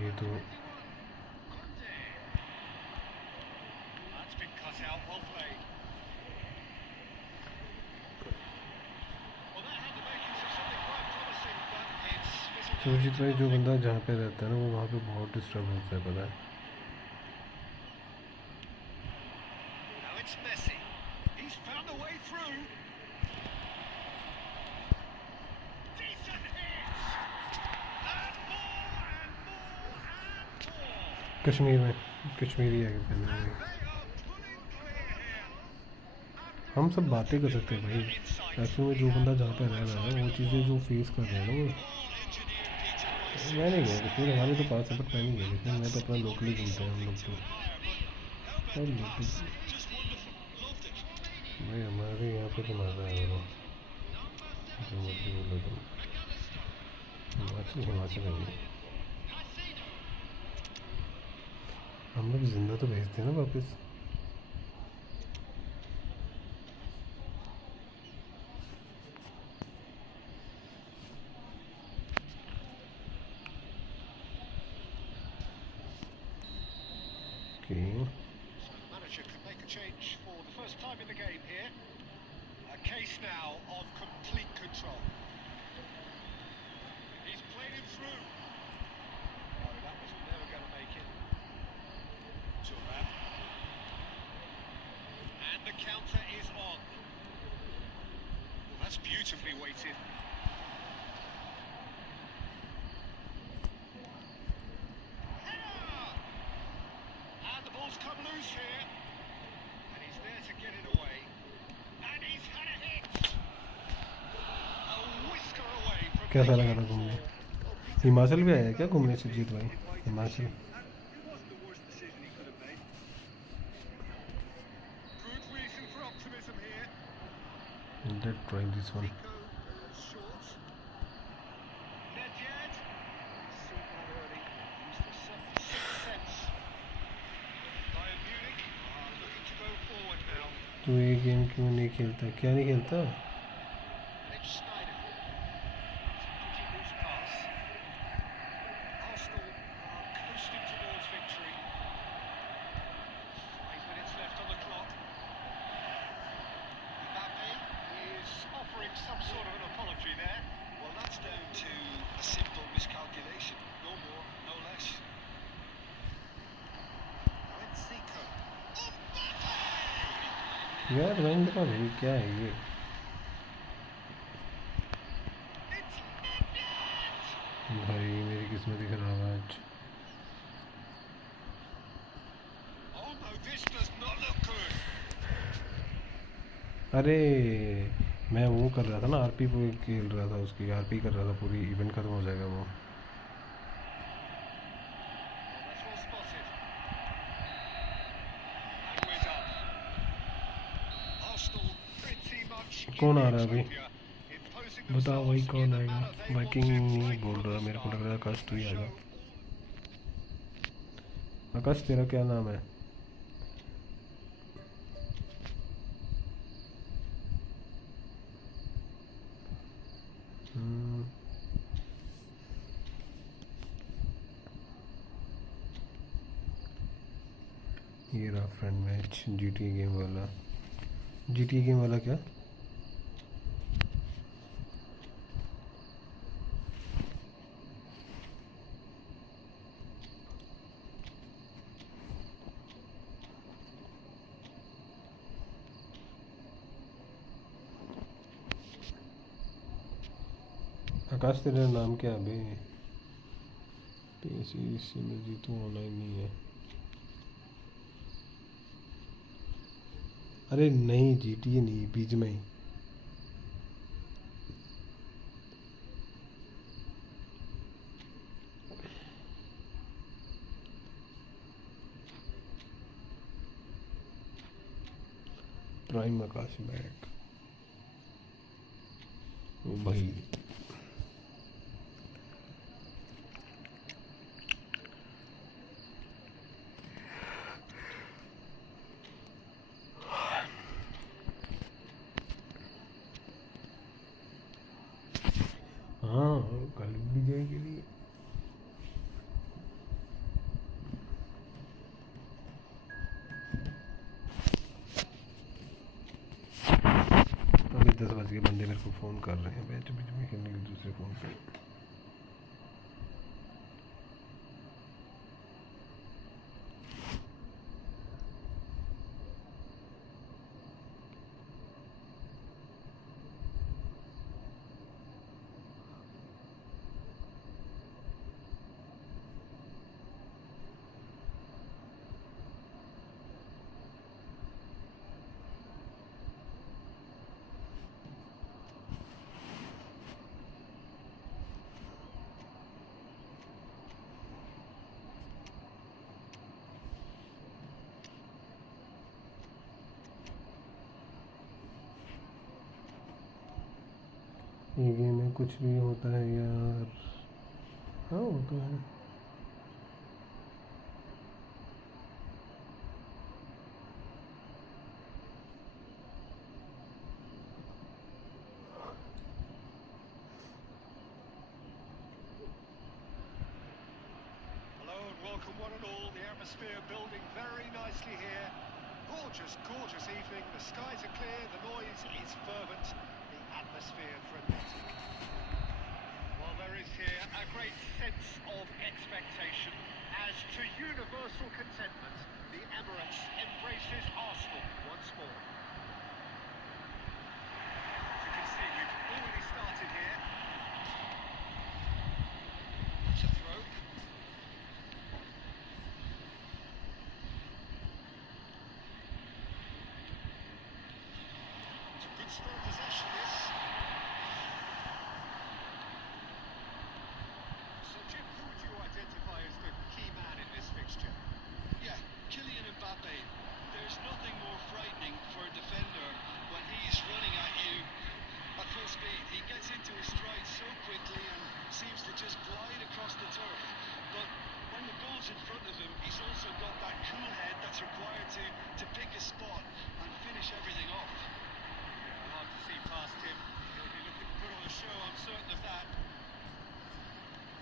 ये तो Conte. That's been cut out, well played. Well, that had the makings of something quite promising, but it's fizzled out Surjit into भाई जो nothing. बंदा जहाँ पे रहता है ना वो वहाँ पे बहुत डिस्टर्ब होता है पता है। Now it's Messi. He's found a way through. Decent hit. And more and more and more. Kashmir में कश्मीरी है कहने में। They are pulling clear here. हम सब बातें कर सकते हैं भाई, एक्चुअली में जो बंदा जहाँ पे रह रहा है वो चीज़ें जो फेस कर रहे हैं ना वो All engineered मैं नहीं गया कश्मीर, हमारे तो पास है, बट मैं नहीं गया कश्मीर, मैं तो अपना लोकली घूमते हैं हम लोग तो। भाई local Just wonderful. Loved it. भाई हमारे यहाँ पे तो मज़ा है ब्रो, जो मर्जी बोलो तुम। हिमाचल हिमाचल है भाई, हम लोग जिंदा तो भेजते हैं ना वापस। Okay So the manager could make a change for the first time in the game here. A case now of complete control. He's played him through. No, that was never going to make it. Turnip. And the counter is on. Well, that's beautifully weighted. Header! And the ball's come loose here. And he's there to get it away. And he's had a hit. A whisker away from कैसा the लगा था end घूमने? ball. Himachal भी आया क्या घूमने सुरजीत भाई? Himachal Good reason for optimism here. Late try this one. Nico short. Nedved. Seen that early. Used the sixth sense. Bayern Munich are looking to go forward now. तू ये गेम क्यों नहीं खेलता? क्या नहीं खेलता? Mitch Snyder. Cheeky loose pass. Arsenal are coasting towards victory. 5 minutes left on the clock. Mbappe is offering some sort of an apology there. Well, that's down to a simple miscalculation. No more, no less. Zico. यार rank का भाई क्या है ये? It's Nedved! भाई मेरी किस्मत ही खराब है आज। Oh no, this does not look good. अरे मैं वो कर रहा था ना, आरपी पे खेल रहा था, उसकी आरपी कर रहा था, पूरी इवेंट खत्म हो जाएगा वो। Well, that's well spotted. And we're done. Arsenal pretty much कौन आ in रहा है अभी? utopia, imposing बताओ भाई themselves कौन in the आएगा? manner they वाइकिंग wanted नहीं right बोल from रहा, the मेरे को लग रहा है आकाश तू ही start. आएगा। Show. आकाश तेरा क्या नाम है? ये रहा फ्रेंड मैच, जीटी गेम वाला। जीटी गेम वाला क्या? आकाश तेरा नाम क्या है अभी? पीसी में जीतू ऑनलाइन नहीं है। अरे नहीं जीटी नहीं, बीच में ही। प्राइम आकाश बैक ओ भाई। हाँ कल भी जाएगी नहीं। अभी 10 बज के बंदे मेरे को फ़ोन कर रहे हैं बैच बीच में खेलने के दूसरे फ़ोन पे। ये गेम में कुछ भी होता है यार। हाँ होता है। Hello and welcome one and all. The atmosphere building very nicely here. Gorgeous, gorgeous evening. The skies are clear, the noise is fervent, the atmosphere frenetic. Well, there is here a great sense of expectation. As to universal contentment, the Emirates embraces Arsenal once more. As you can see, we've already started here. That's a throw. It's a good spell of possession, this. So, Jim, who would you identify as the key man in this fixture? Yeah, Kylian Mbappe. There's nothing more frightening for a defender when he's running at you at full speed. He gets into his stride so quickly and seems to just glide across the turf. But when the goal's in front of him, he's also got that cool head that's required to pick a spot and finish everything off. Hard to see past him. He'll be looking to put on a show, I'm certain of that.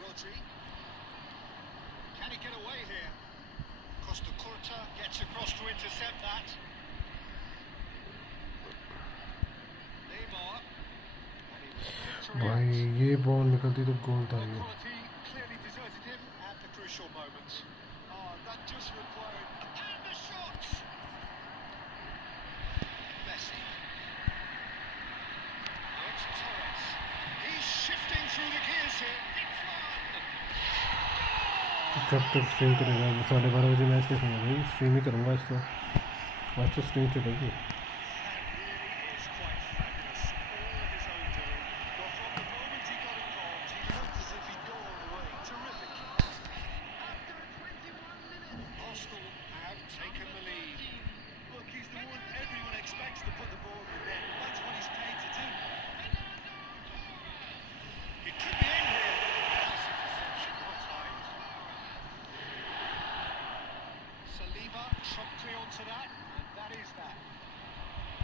Rodri. Can he get away here? Costa Curta gets across to intercept that. Neymar. And he was भाई ये ball निकलती तो गोल था ये। quality clearly deserted him at the crucial moment. That just required And the shot! Messi. Now it's Torres. He's shifting through the gears here. It's one! कब तक stream करेगा? 12:30 बजे मैच देखूँगा भाई। स्ट्रीम ही करूँगा आज तो स्ट्रीम चलेगी। That really is quite fabulous. All of his own doing. Well, from the moment he got involved, he looked as if he'd go all the way. Terrific. Arsenal have taken the lead. Look, he's the one everyone expects to put the ball in the net. That's what he's paid to do. It could be in here. That's interception, well timed. Saliba promptly onto that, and that is that.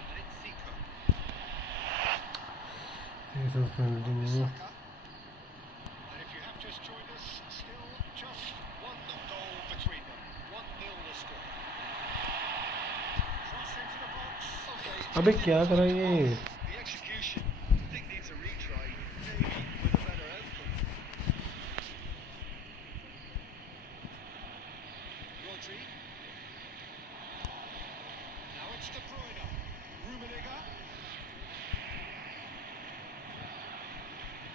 And it's Zico. ये सब penalty नहीं है। Saka. And if you have just joined us, still just one goal between them. 1-0 the score. Cross into the box. Okay. अबे क्या करा ये? The execution, I think, needs a retry, maybe with a better outcome. Rodri. Now it's De Bruyne. Rummenigge.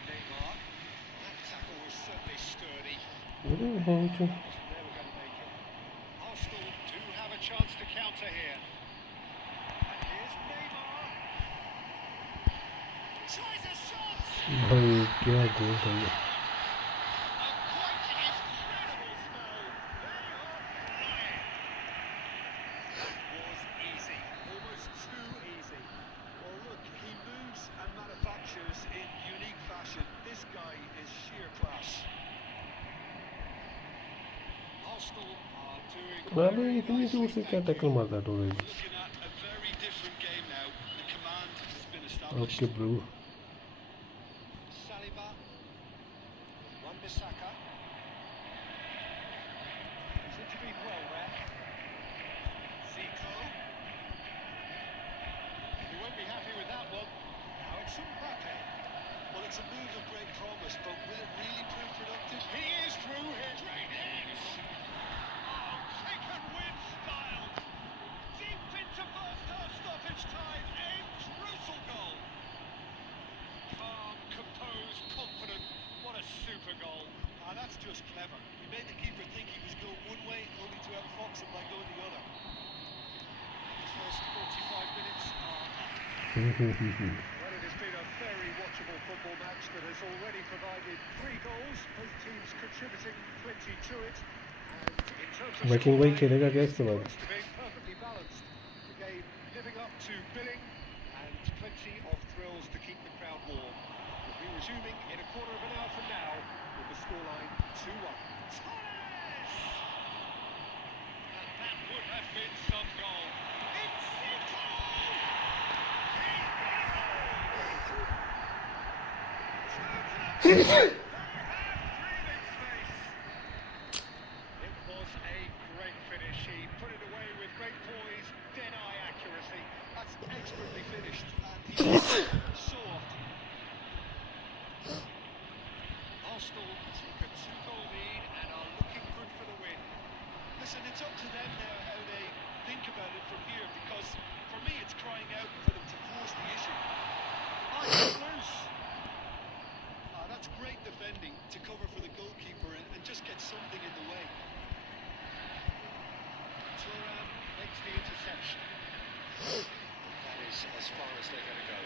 Neymar. That tackle was certainly sturdy. अरे हैं जो Wasn't never going to make it. Arsenal do have a chance to counter here. And here's Neymar. Tries a shot. भाई क्या गोल था ये। A quite incredible spell. They are flying. That was easy. Almost too easy. Well, look, he moves and manufactures in unique fashion. This guy is sheer class. Arsenal are doing अबे इतनी दूर से क्या tackle मारता है storage? Looking at a very different game now. The command has been established. Okay bro. Saliba. Wan-Bissaka. He's intervened well there. Zico. He won't be happy with that one. Now it's Mbappe. Well, it's a move of great promise, but will it really prove productive? He is through here. Drainings. Oh, taken with style. Deep into first half stoppage time. A crucial goal. Calm, composed, confident. What a super goal. That's just clever. He made the keeper think he was going one way, only to outfox him by going the other. The first 45 minutes are up. Well, it has been a very watchable football match that has already provided 3 goals, both teams contributing plenty to it. And in terms of Viking भाई scoreline, खेलेगा क्या इसके it बाद? looks to be perfectly balanced. The game living up to billing and plenty of thrills to keep the crowd warm. be resuming in a quarter of an hour from now with the scoreline 2-1. And that would have been some goal. It's It was a great finish. He put it away with great poise, dead-eye accuracy. That's expertly finished, and he saw. Arsenal take a 2-goal lead and are looking good for the win. Listen, it's up to them now how they think about it from here, because for me it's crying out for them to force the issue. It's loose. That's great defending to cover for the goalkeeper and just get something in the way. Turnip makes the interception. That is as far as they're going to go.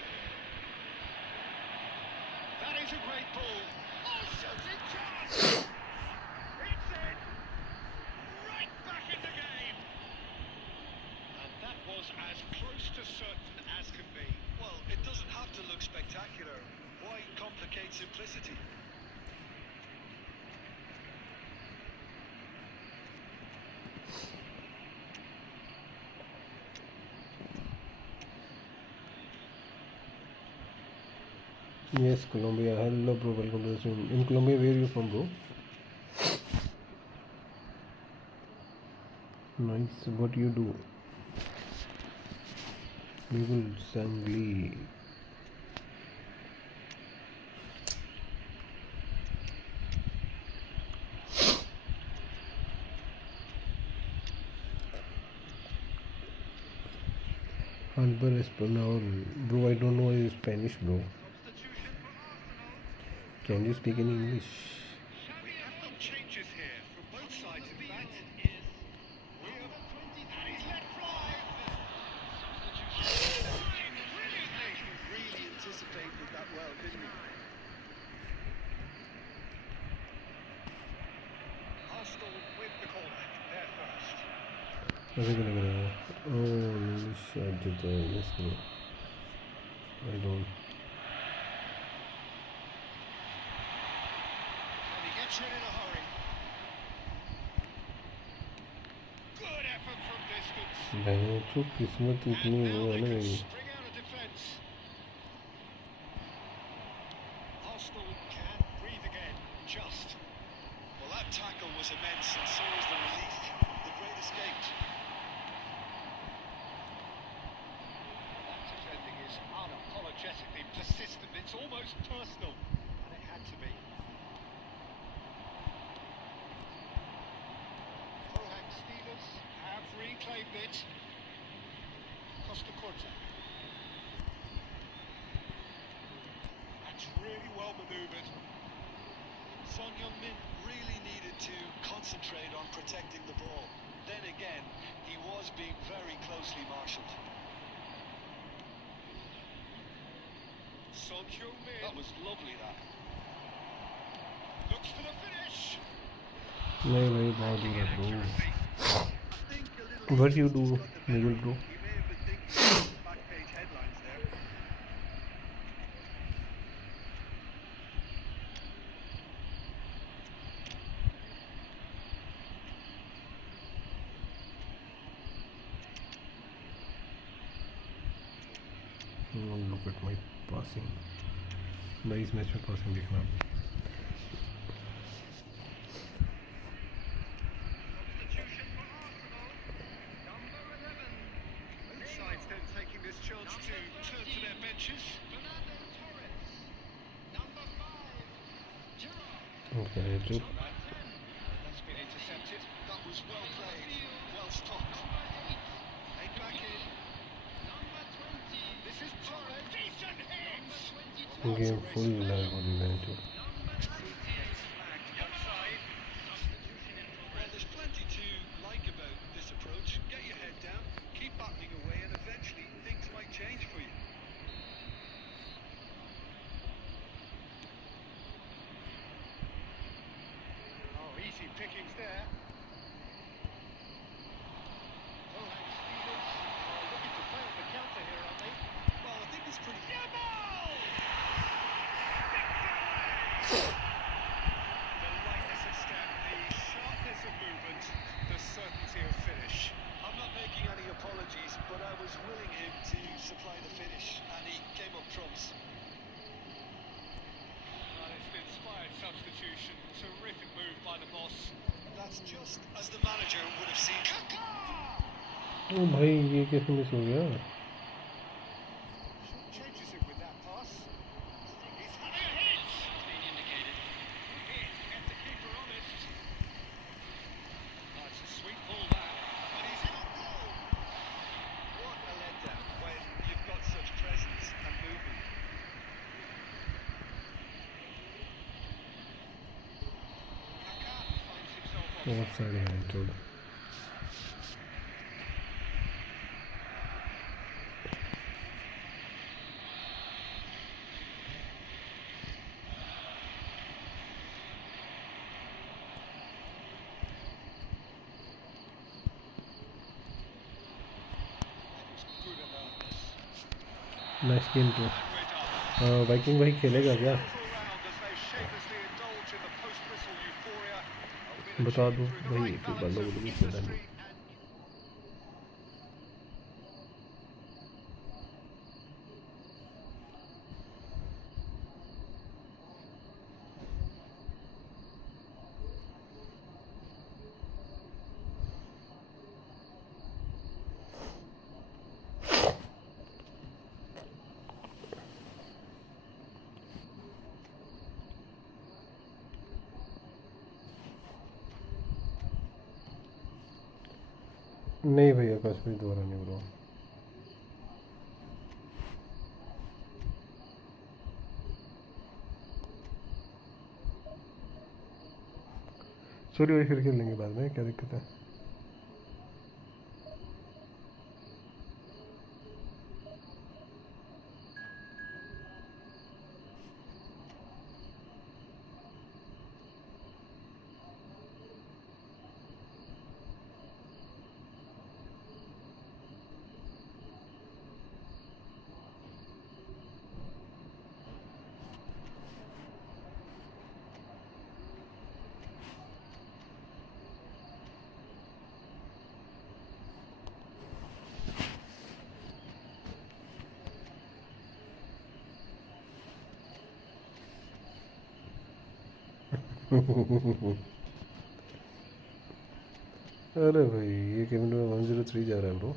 That is a great ball. Oh, shooting chance! It's in! Right back in the game! And that was as close to certain as can be. Well, it doesn't have to look spectacular. Why complicate simplicity? Yes, Colombia. Hello, bro. Welcome to the stream. In Colombia, where are you from, bro? Nice. What do you do? Miguel Sangli. Alber Espanol. Bro, I don't know Spanish, bro. Can you speak in English? We have got changes here from both sides, in fact. We have... And he's let fly! Substitution. Brilliantly! Really anticipated that well, didn't he? Arsenal with the corner. They're first. Oh, English. I did yes, bro. I don't. And he gets rid in a hurry. Good effort from distance. बहनचोद किस्मत इतनी And वो now है they ना can मेरी. spring out of defence. Arsenal can breathe again. Just. Well, that tackle was immense, and so was the relief. The great escape. That defending is unapologetically persistent. It's almost personal. And it had to be. Pohang Steelers have reclaimed it. Costa Corta. That's really well manoeuvred. Son Heung-min really needed to concentrate on protecting the ball. Then again, he was being very closely marshalled. Son Heung-min That was lovely, that. looks for the finish. नहीं भाई बहुत दूर है bro. Accuracy. I think a little What do you just do, got the better Miguel, of bro? him. He may have been thinking of the back page headlines there. Look at my passing. भाई इस match में passing देखना. Substitution for Arsenal. Number 11. Both sides then taking this chance to turn to their benches. Fernando Torres. Number 5. Gerrard. Okay, जो That's been intercepted. That was well played, well stopped. Made back in. Number 20. This is Torres. Decent hits. game full lag हो रही है जो. Flagged outside. Substitution in Well, progress. there's plenty to like about this approach. Get your head down, keep battling away, and eventually things might change for you. Oh, easy pickings there. Pohang Steelers are looking to play on the counter here, aren't they? Well, I think it's pretty... Double! The lightness of step, the sharpness of movement, the certainty of finish. I'm not making any apologies, but I was willing him to supply the finish, and he came up trumps. Well, it's an inspired substitution. Terrific move by the boss. That's just as the manager would have seen. ओ भाई ये कैसे miss हो गया? Changes it with that pass. He's having a hit. Being indicated. Hit, kept the keeper honest. That's a sweet ball that. And he's in on goal. What a letdown when you've got such presence and movement. Kaká finds himself off. Offside है छोड़. Good awareness. Nice game तो. And we're done. Viking भाई खेलेगा क्या? All round as they shamelessly indulge in the post-whistle euphoria. A winner बता achieved दो through the भाई right फिर balance बंदा of को भी खेलना industry नहीं. and नहीं भैया कश्मीर दोबारा नहीं ब्रो. सॉरी भाई फिर खेल लेंगे बाद में, क्या दिक्कत है? अरे भाई ये केविन में 103 जा रहा है ब्रो.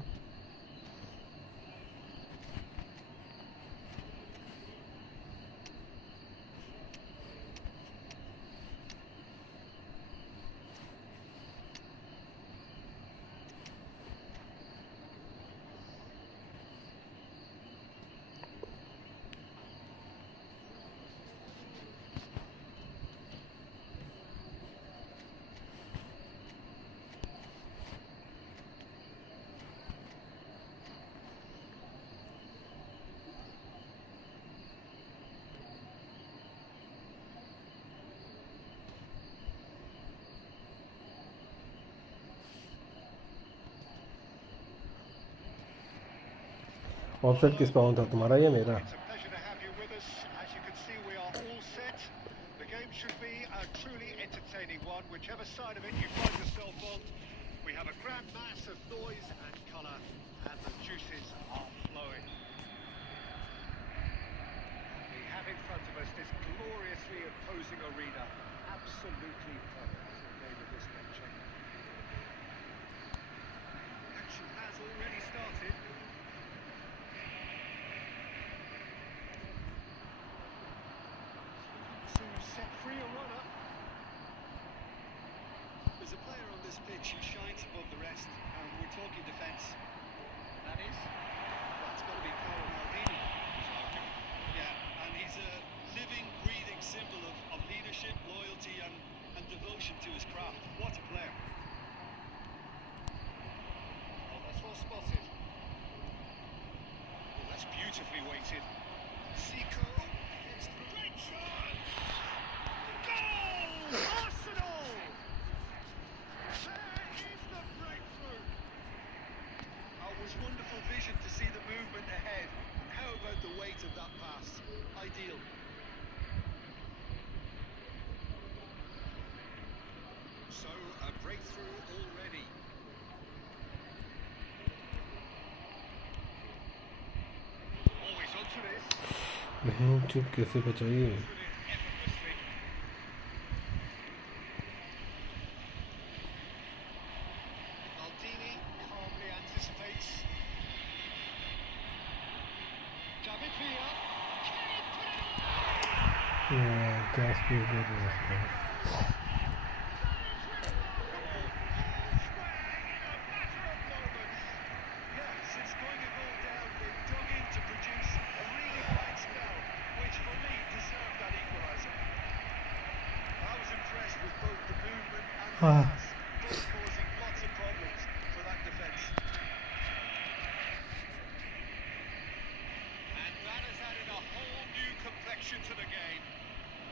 ऑफसेट किसका ऑन था, तुम्हारा या मेरा? it's a pleasure to have you with us. As you can see, we are all set. The game should be a truly entertaining one, whichever side of it you find yourself on. We have a grand mass of noise and colour, and the juices are flowing. We have in front of us this gloriously imposing arena. Absolutely perfect for a game of this nature. Action has already started. To set free a runner. There's a player on this pitch who shines above the rest, and we're talking defence. That is? Well, it's got to be Paolo Maldini. Yeah, and he's a living, breathing symbol of leadership, loyalty, and devotion to his craft. What a player. Oh, that's well spotted. Oh, that's beautifully weighted. Zico. It's the great chance. Goal! Arsenal! There is the breakthrough. It was wonderful vision to see the movement ahead. And how about the weight of that pass? Ideal. बहन चुप कैसे बचाइए। Effortlessly. Maldini calmly anticipates. David Villa. Can he put it away? यार क्या speed दे रहे हैं इसको। Yes, it's going to go down. They've dug in to produce a really fine spell, which for me deserved that equaliser. I was impressed with both the movement and the Ah. pass, both causing lots of problems for that defence. And that has added a whole new complexion to the game.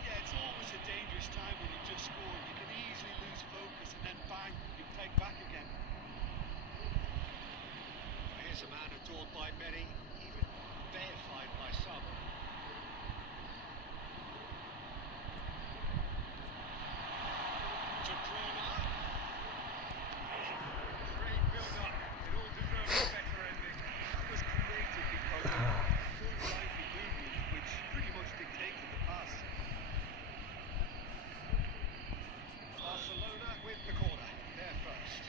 Yeah, it's always a dangerous time when you've just scored. You can easily lose focus and then bang, you take back again. Here's a man adored by many, even deified by some. To Bruna. Great build-up. It all deserves a better ending. That was created because of full lively movement, which pretty much dictated the pass. Barcelona with the corner. They're first.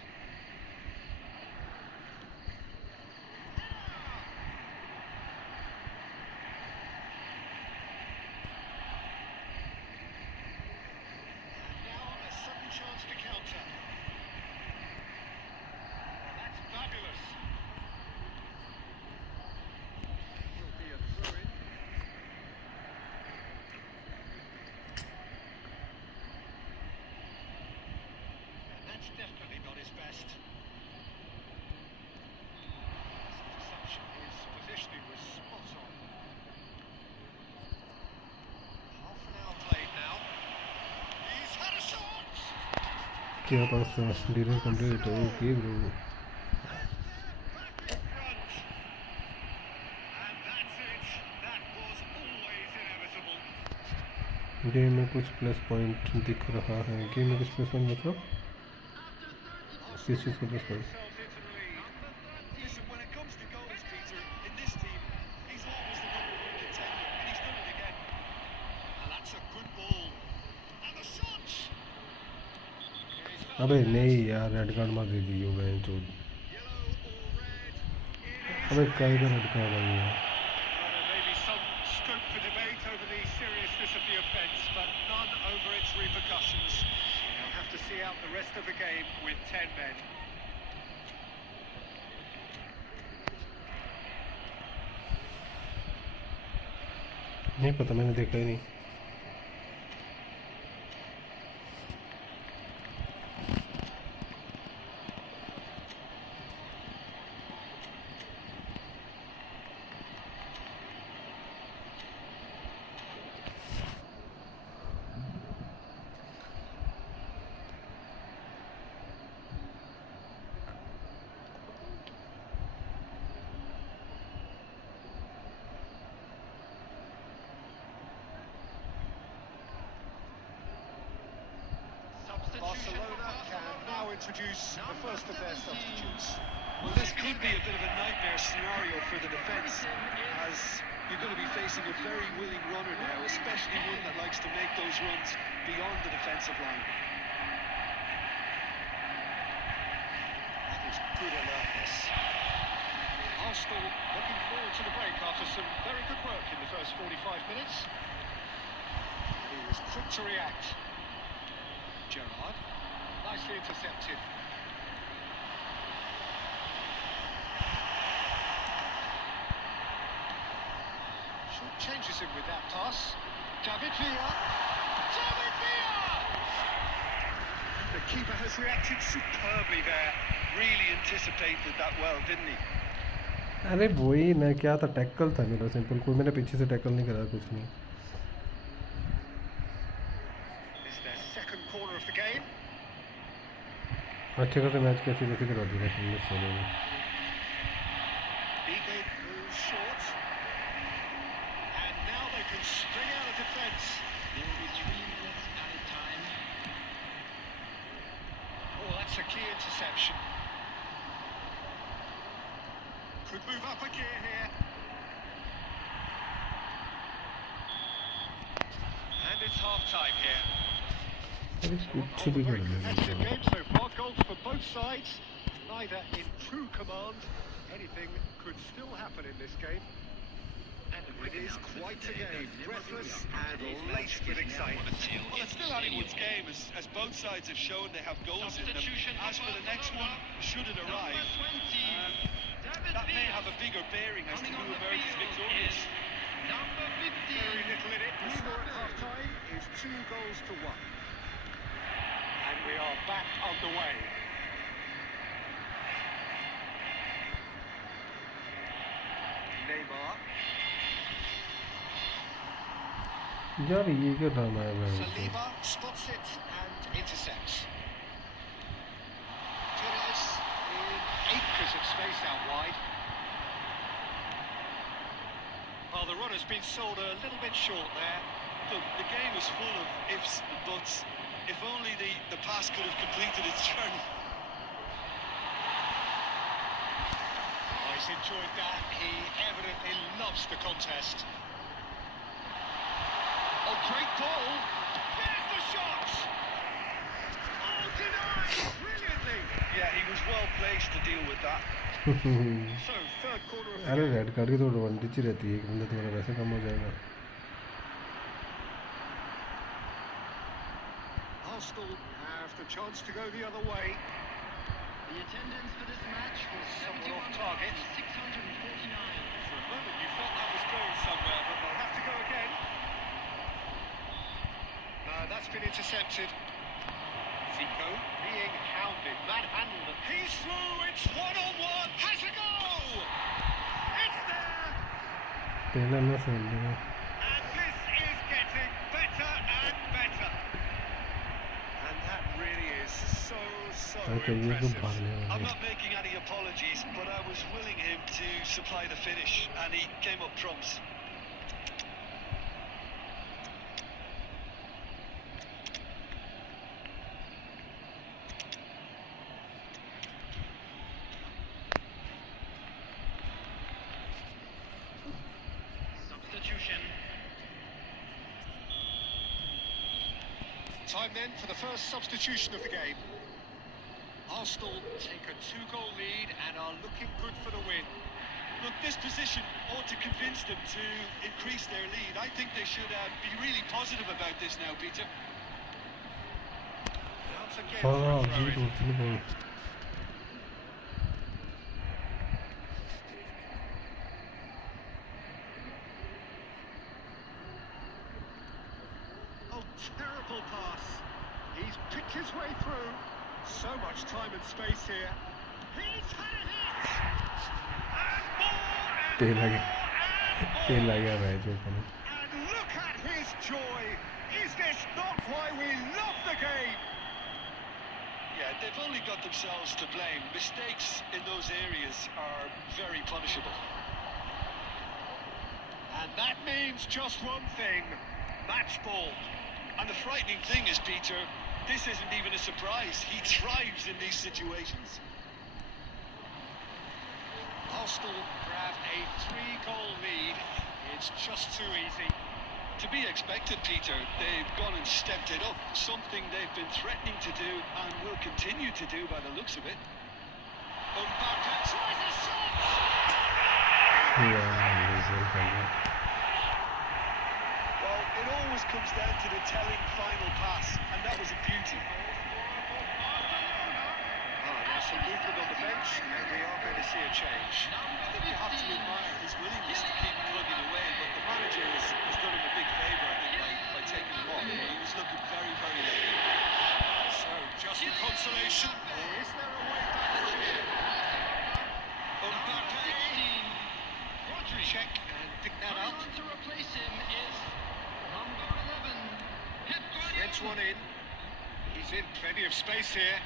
And now a sudden chance to counter. Well, that's fabulous. Will be a throw-in. And that's definitely not his best. His interception, his positioning was spot on. Half an hour played now. He's had a shot! क्या पास था dealer complete okay bro. Back in front. And that's it. That was always inevitable. Game में कुछ plus point दिख रहा है। Game में कुछ plus point मतलब किस चीज़ का plus point. Themselves into the lead. Listen, when it comes to goals, Peter, in this team, he's always the number one contender, and he's done it again. And that's a good ball. And the shot! अबे नहीं यार red card मत दे दियो मैं तो। Yellow or red? It अबे is कई बार red card आई है। Well, there may be some scope for debate over the seriousness of the offence, but none over its repercussions. They'll have to see out the rest of the game with 10 men. नहीं पता मैंने देखा ही नहीं। Barcelona can now introduce the first of their substitutes. Well, this could be a bit of a nightmare scenario for the defence, as you're going to be facing a very willing runner now, especially one that likes to make those runs beyond the defensive line. That is good alertness. Arsenal looking forward to the break after some very good work in the first 45 minutes. And he was quick to react. Gerrard, nicely intercepted. Short changes him with that pass. David Villa. David Villa! The keeper has reacted superbly there. Really anticipated that well, didn't he? अरे वही ना क्या था tackle था मेरा simple कोई मैंने पीछे से टैकल नहीं करा कुछ नहीं। This is their second corner of the game. अच्छे खासे मैच कैसे कैसे करा दिया तुमने सोने में। Big moves short. And now they can string out a defence. There will be 3 minutes added time. Oh, that's a key interception. Could move up a gear here. it's half-time here. अरे कुछ भी कर ले Competitive game so far, goals for both sides, neither in true command. Anything could still happen in this game. It is quite a game, breathless and laced with excitement. Well, it's still anyone's game, as both sides have shown they have goals in them. As for the next one, should it arrive, that may have a bigger bearing as to who emerges victorious. Very little in it. The score at half-time is 2-1. And we are back on the way. Neymar. यार ये क्या drama है भाई Saliba spots it and intercepts. Turnip in acres of space out wide. Well, the run has been sold a little bit short there. Look, the game is full of ifs and buts. If only the pass could have completed its journey. Oh, he's enjoyed that. He evidently loves the contest. Oh, great ball. There's the shot. Oh, denied brilliantly. Yeah, he was well placed to deal with that. So, third corner of the अरे game. Red card की तो advantage ही रहती है एक बंदा तुम्हारा वैसे कम हो जाएगा Arsenal have the chance to go the other way. The attendance for this match was Somewhat off target. 649. For a moment you thought that was going somewhere, but they'll have to go again. That's been intercepted. Zico being hounded, manhandled. He's through, it's one-on-one, has a go! It's there! पहला ना समझ लिया And this is getting better and better. And that really is so Okay, you can impressive. भागने I'm वाले not making any apologies, but I was willing him to supply the finish, and he came up trumps. Substitution. Time then for the first substitution of the game. Arsenal take a 2-goal lead and are looking good for the win. Look, this position ought to convince them to increase their lead. I think they should be really positive about this now, Peter. Once again हाँ for a ji throw-in. दो तीन गोल Oh, terrible pass. He's picked his way through. So much time and space here. He's had a hit! And more तेल and uh more गया and तेल more! आ गया भाई जो करो And look at his joy! Is this not why we love the game? Yeah, they've only got themselves to blame. Mistakes in those areas are very punishable. And that means just one thing. Match ball. And the frightening thing is, Peter, this isn't even a surprise. He thrives in these situations. Arsenal grab a 3-goal lead. It's just too easy. To be expected, Peter. They've gone and stepped it up. Something they've been threatening to do and will continue to do by the looks of it. Mbappe tries a shot! Well, it always comes down to the telling final pass, and that was a beauty. Now some movement on the bench, and we are going to see a change. I think you have to admire his willingness to keep plugging away, but the manager has done him a big favour, I think, by taking him off. He was looking very, very late. So, just a consolation, or is there a way back from here? Mbappe, check and pick that up. Coming on to replace him is number 11, Pep Guardiola. Threads one in. He's in plenty of space here,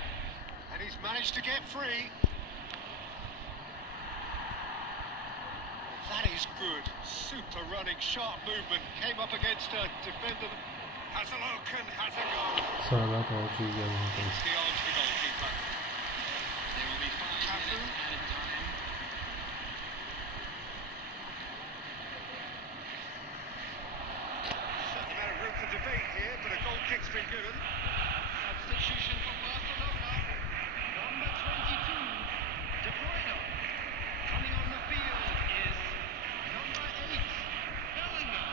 and he's managed to get free. That is good. Super running, sharp movement. Came up against a defender. Has a look and has a go. साला पहुंच ही गया वहाँ तक It's the arms of the goalkeeper. There will be 5 minutes added time. Certain amount of room for debate here. been given. Substitution for Barcelona. Number 22, De Bruyne. Coming on the field is number 8, Bellingham.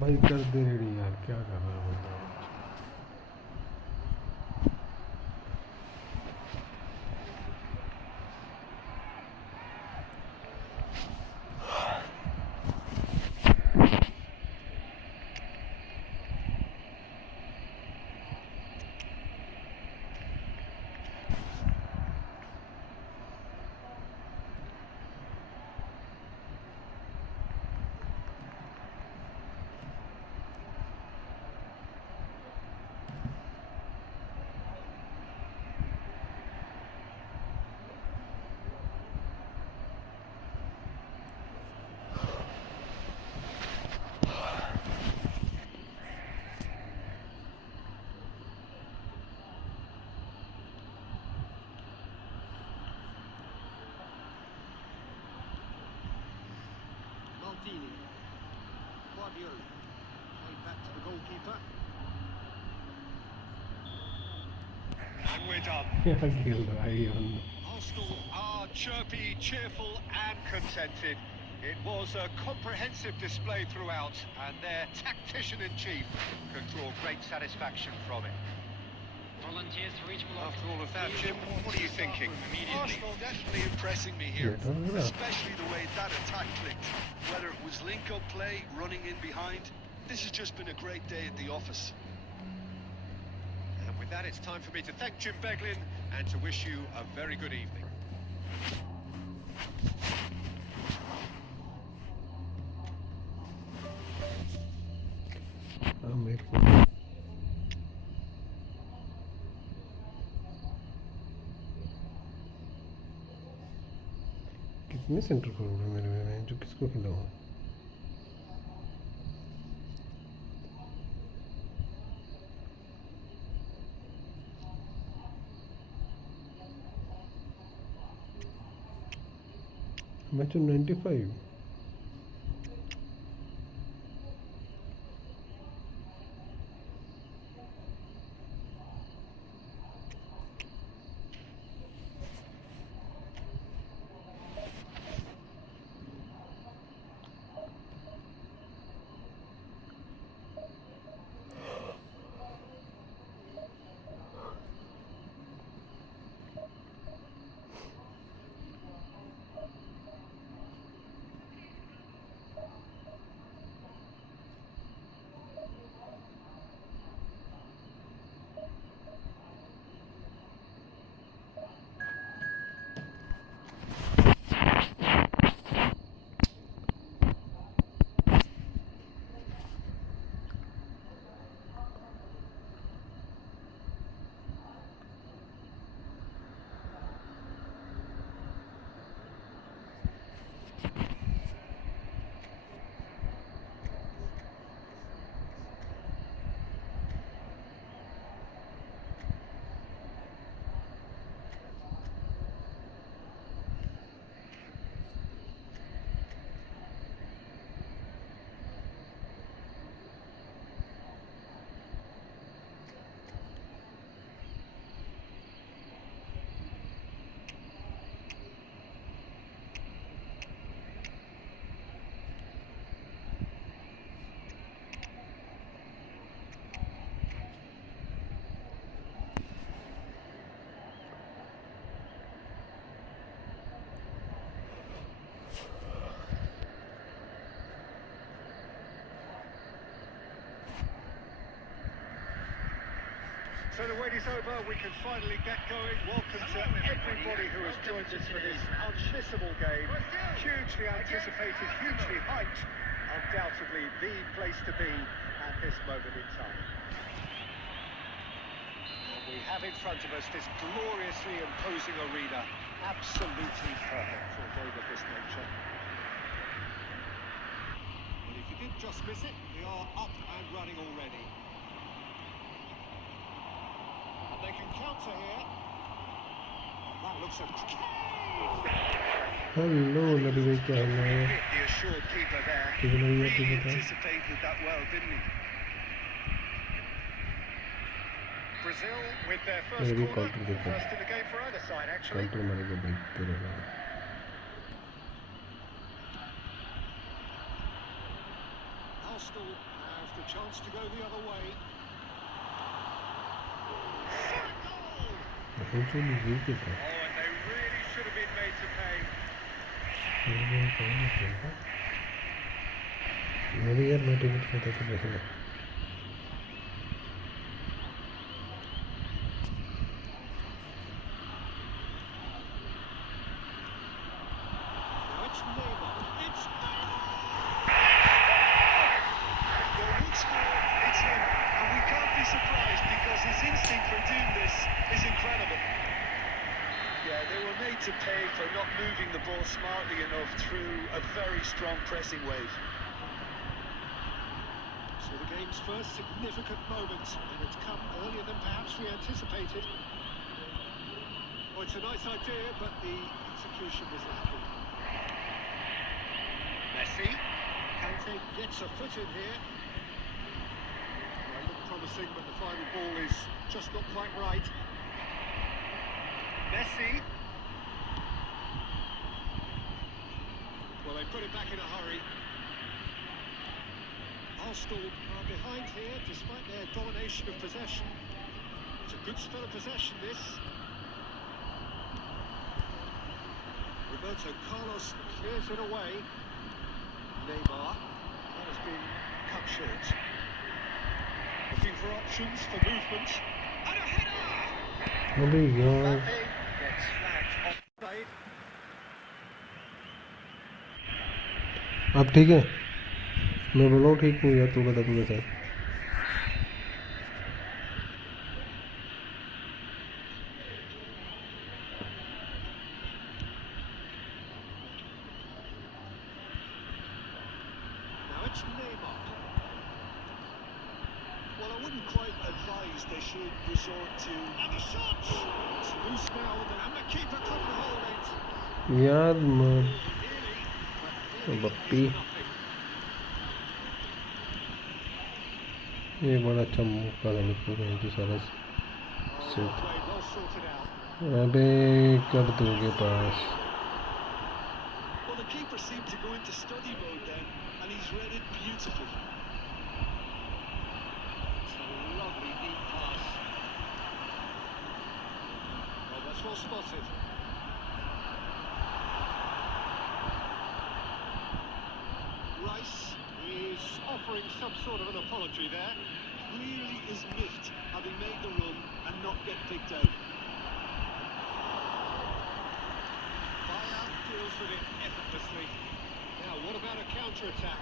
भाई कर दे ready यार, क्या कर रहा है बंदा। Maldini. Guardiola. Played back to the goalkeeper. And we're done. क्या खेल रहा है ये बंदा। Arsenal are chirpy, cheerful and contented. It was a comprehensive display throughout, and their tactician-in-chief can draw great satisfaction from it. Volunteers to reach block. After all of that, Jim, what are you thinking? Arsenal definitely impressing me here, Yeah, don't do that. especially the way that attack clicked. Whether it was link-up play, running in behind, this has just been a great day at the office. And with that, it's time for me to thank Jim Beglin and to wish you a very good evening. मेरे को कितने centre forward है मेरे में जो किसको खिलाऊं। Match 95। So the wait is over, we can finally get going. Welcome to everybody who has joined us for this unmissable game. Huge hugely anticipated, hugely hyped. Undoubtedly the place to be at this moment in time. We have in front of us this gloriously imposing arena, absolutely perfect for a game of this nature. Well, if you did just miss it, we are up and running already. And they can counter here. That looks a Hello, Nabi, क्या हाल है? the assured keeper there. ठीक है, नबी, Really ठीक है। anticipated that well, didn't he? Brazil with their first Maybe corner, counter देखो। first in the game for either side actually. Counter मारेगा भाई तेरे ना। Arsenal have the chance to go the other way. नहीं तो नहीं ये क्या? Oh, and they really should have been made to pay. मेरी यार मैं टिकट खाता था कैसे? It's Neymar. It's Neymar! Well, once more, it's him. And we can't be surprised because his instinct for doing this is incredible. Yeah, they were made to pay for not moving the ball smartly enough through a very strong pressing wave. So the game's first significant moment, and it's come earlier than perhaps we anticipated. Well, it's a nice idea, but the execution was lacking. Messi. Kante gets a foot in here. Well, it looked promising, but the final ball is just not quite right. Messi. Well, they put it back in a hurry. Arsenal are behind here, despite their domination of possession. It's a good spell of possession, this. Roberto Carlos clears it away. Neymar, that has been cut short. Looking for options for movement. And a header! अबे यार Mbappe gets flagged offside. अब ठीक है मैं बोला हूँ ठीक हूँ यार तू बता तू कैसा है Now it's Neymar. Well, I wouldn't quite advise they should resort to... And the shots! It's loose now, and the keeper couldn't hold it. यार मैं Nearly, but बप्पी ये बड़ा अच्छा मौका था निकल गया तो सारा well played, well sorted out. अबे कर दोगे पास Well, the keeper seemed to go into study mode then, and he's read it beautifully. It's a lovely deep pass. Well, that's well spotted. Rice is offering some sort of an apology there. Really is miffed having made the run and not get picked out. Bayern deals with it effortlessly. Now, what about a counter-attack?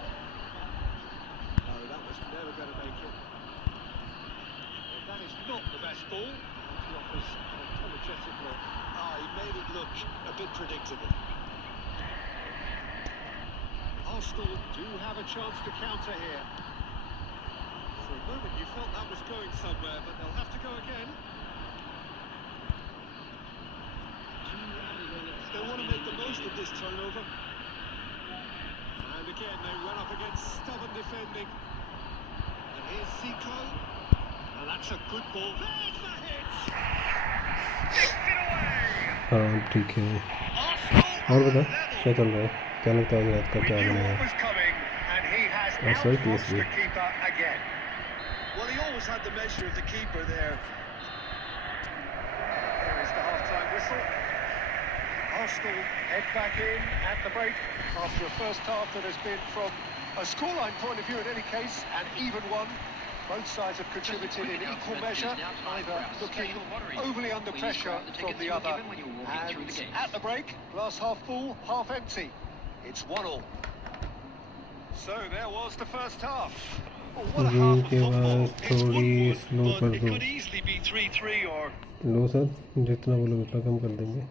No, that was never going to make it. Well, that is not the best ball. He offers an apologetic look. He made it look a bit predictable. Arsenal do have a chance to counter here. For a moment you felt that was going somewhere, but they'll have to go again. They want to make the most of this turnover. And again they run up against stubborn defending. And here's Zico. And that's a good ball. There's the hit! Sticks it away! हाँ ठीक है Arsenal और बता level. क्या चल रहा है क्या लगता है आज रात का We क्या knew बनाया what was coming, and he has That's right, outfoxed PSV. the keeper again. Well, he always had the measure of the keeper there. There is the half-time whistle. Arsenal head back in at the break after a first half that has been, from a scoreline point of view in any case, an even one. Both sides have contributed in equal measure, neither looking overly under pressure from the other. And at the break, glass half full, half empty. It's 1-1. So there was the first half. Well, what a game half of के football. बाद It's थोड़ी 1-1, slow but कर it दो. could easily be 3-3 or low sir, जितना बोलोगे उतना कम कर देंगे.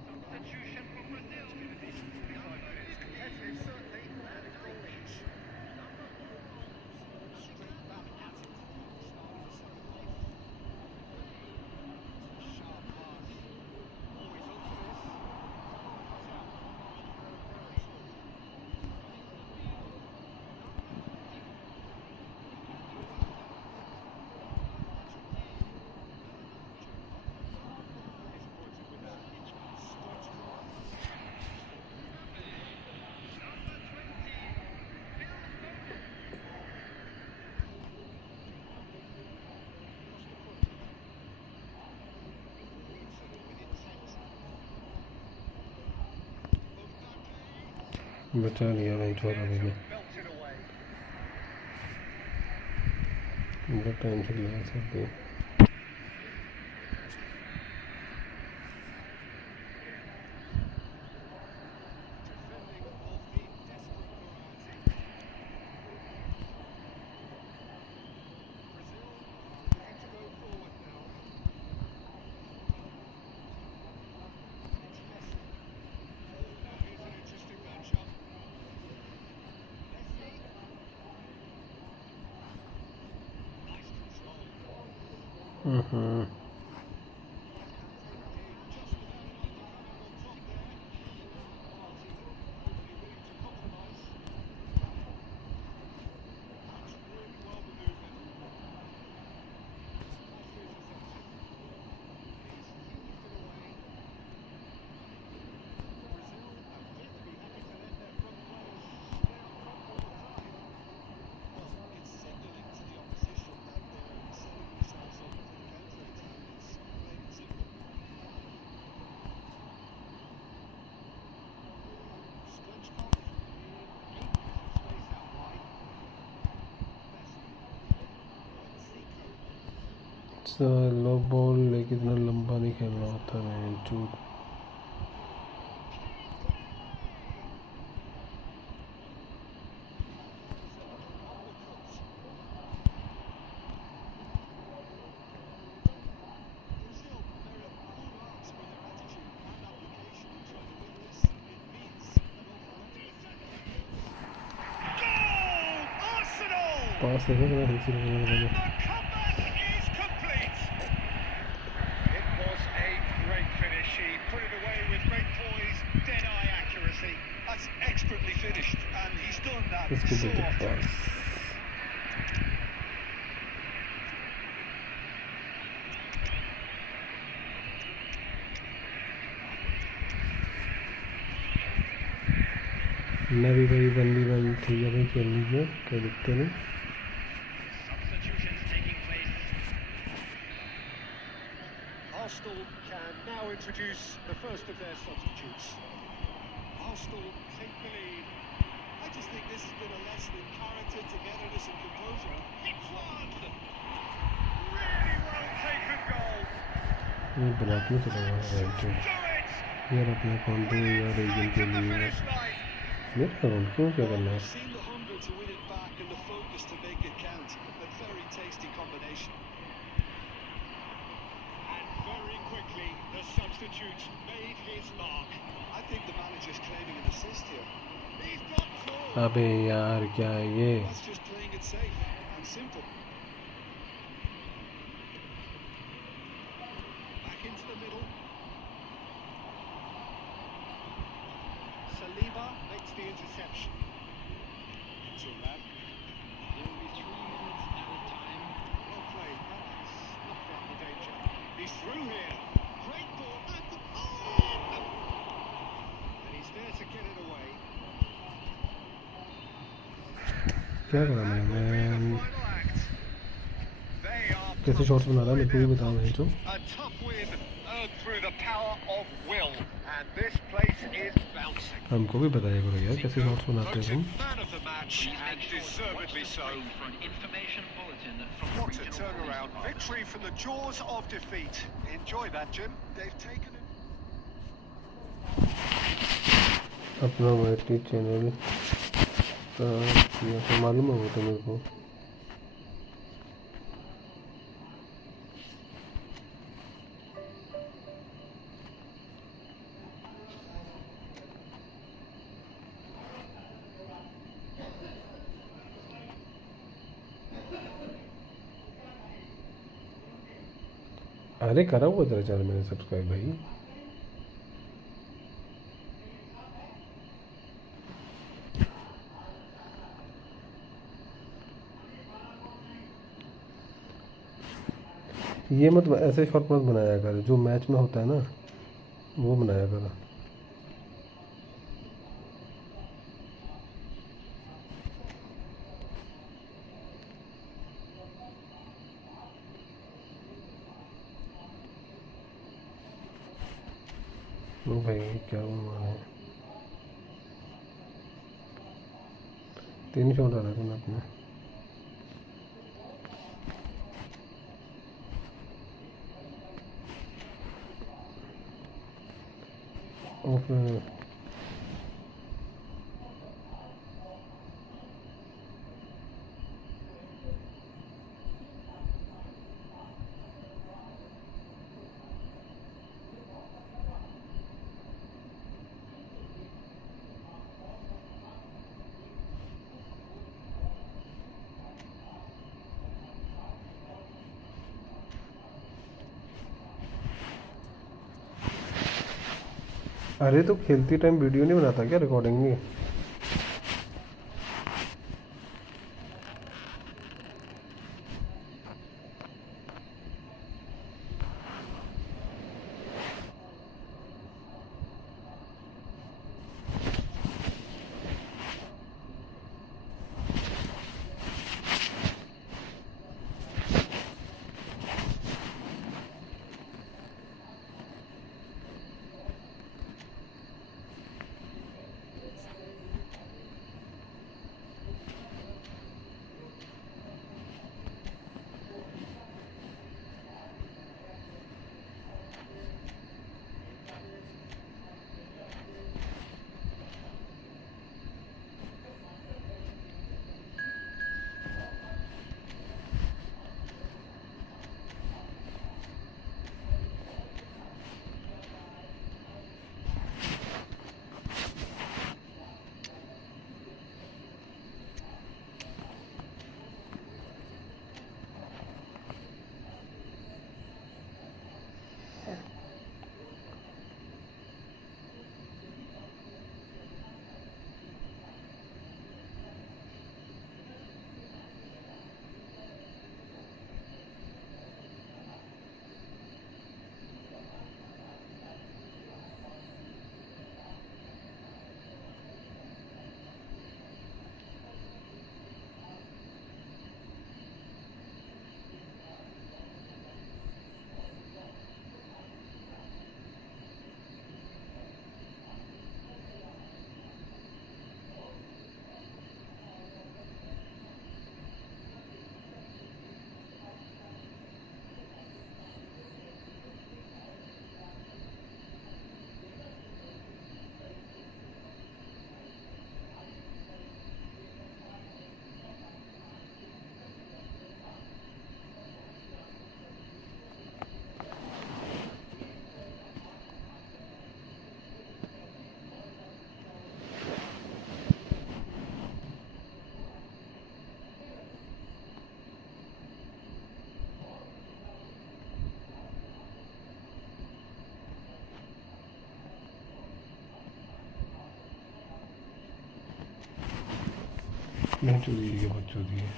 बचा लिया भाई छोरा मैंने. बहुत टाइम से लगा सकते हैं. लो बॉल लेके इतना लंबा नहीं खेलना होता है चूत. पास है ना हिल से That's expertly finished, and he's done that Let's go so with the often. pass. नवी भाई 1v1 ठीक है भाई खेल लीजिए क्या दिक्कत नहीं. Arsenal can now introduce the first of their substitutes. Arsenal take the lead. I just think this has been a lesson in character, togetherness and composure. Hits one! Really well taken goal. ये black में चला हुआ है right. यार अपने account पे यार agent के लिए मेरा अकाउंट क्यों क्या करना है. Seen the hunger to win it back and the focus to make it count. A very tasty combination. And very quickly, the substitute made his mark. I think the manager's claiming an assist here. He's got forward. अबे यार क्या है ये. That's just playing it safe and simple. Back into the middle. Saliba makes the interception. Turnip. Only 3 minutes at a time. Well played. That's knocked out the danger. He's through here. Great ball at the and he's there to get it away. क्या करा मैं final act. They are कैसे shots बना रहा है मेरे को भी बताओ भाई तो. a tough win earned through the power of will, and this place is bouncing. हमको भी बताइए करो यार कैसे शॉट्स बनाते हो तुम. Voted man of the match, and deservedly so. For an information bulletin from What a regional turnaround. police Victory from the jaws of defeat. Enjoy that, Jim. They've taken it. अपना YT channel का किया था, मालूम है वो तो मेरे को। अरे करा हुआ तेरा चैनल मैंने सब्सक्राइब भाई। ये मत ऐसे शॉर्ट मत बनाया कर, जो मैच में होता है ना वो बनाया कर। लो भाई क्या हुआ है, 3 शॉट डाला था अपने। और फिर अरे तो खेलती टाइम वीडियो नहीं बनाता क्या, रिकॉर्डिंग नहीं? मैं चोरी है बच्चों दी है।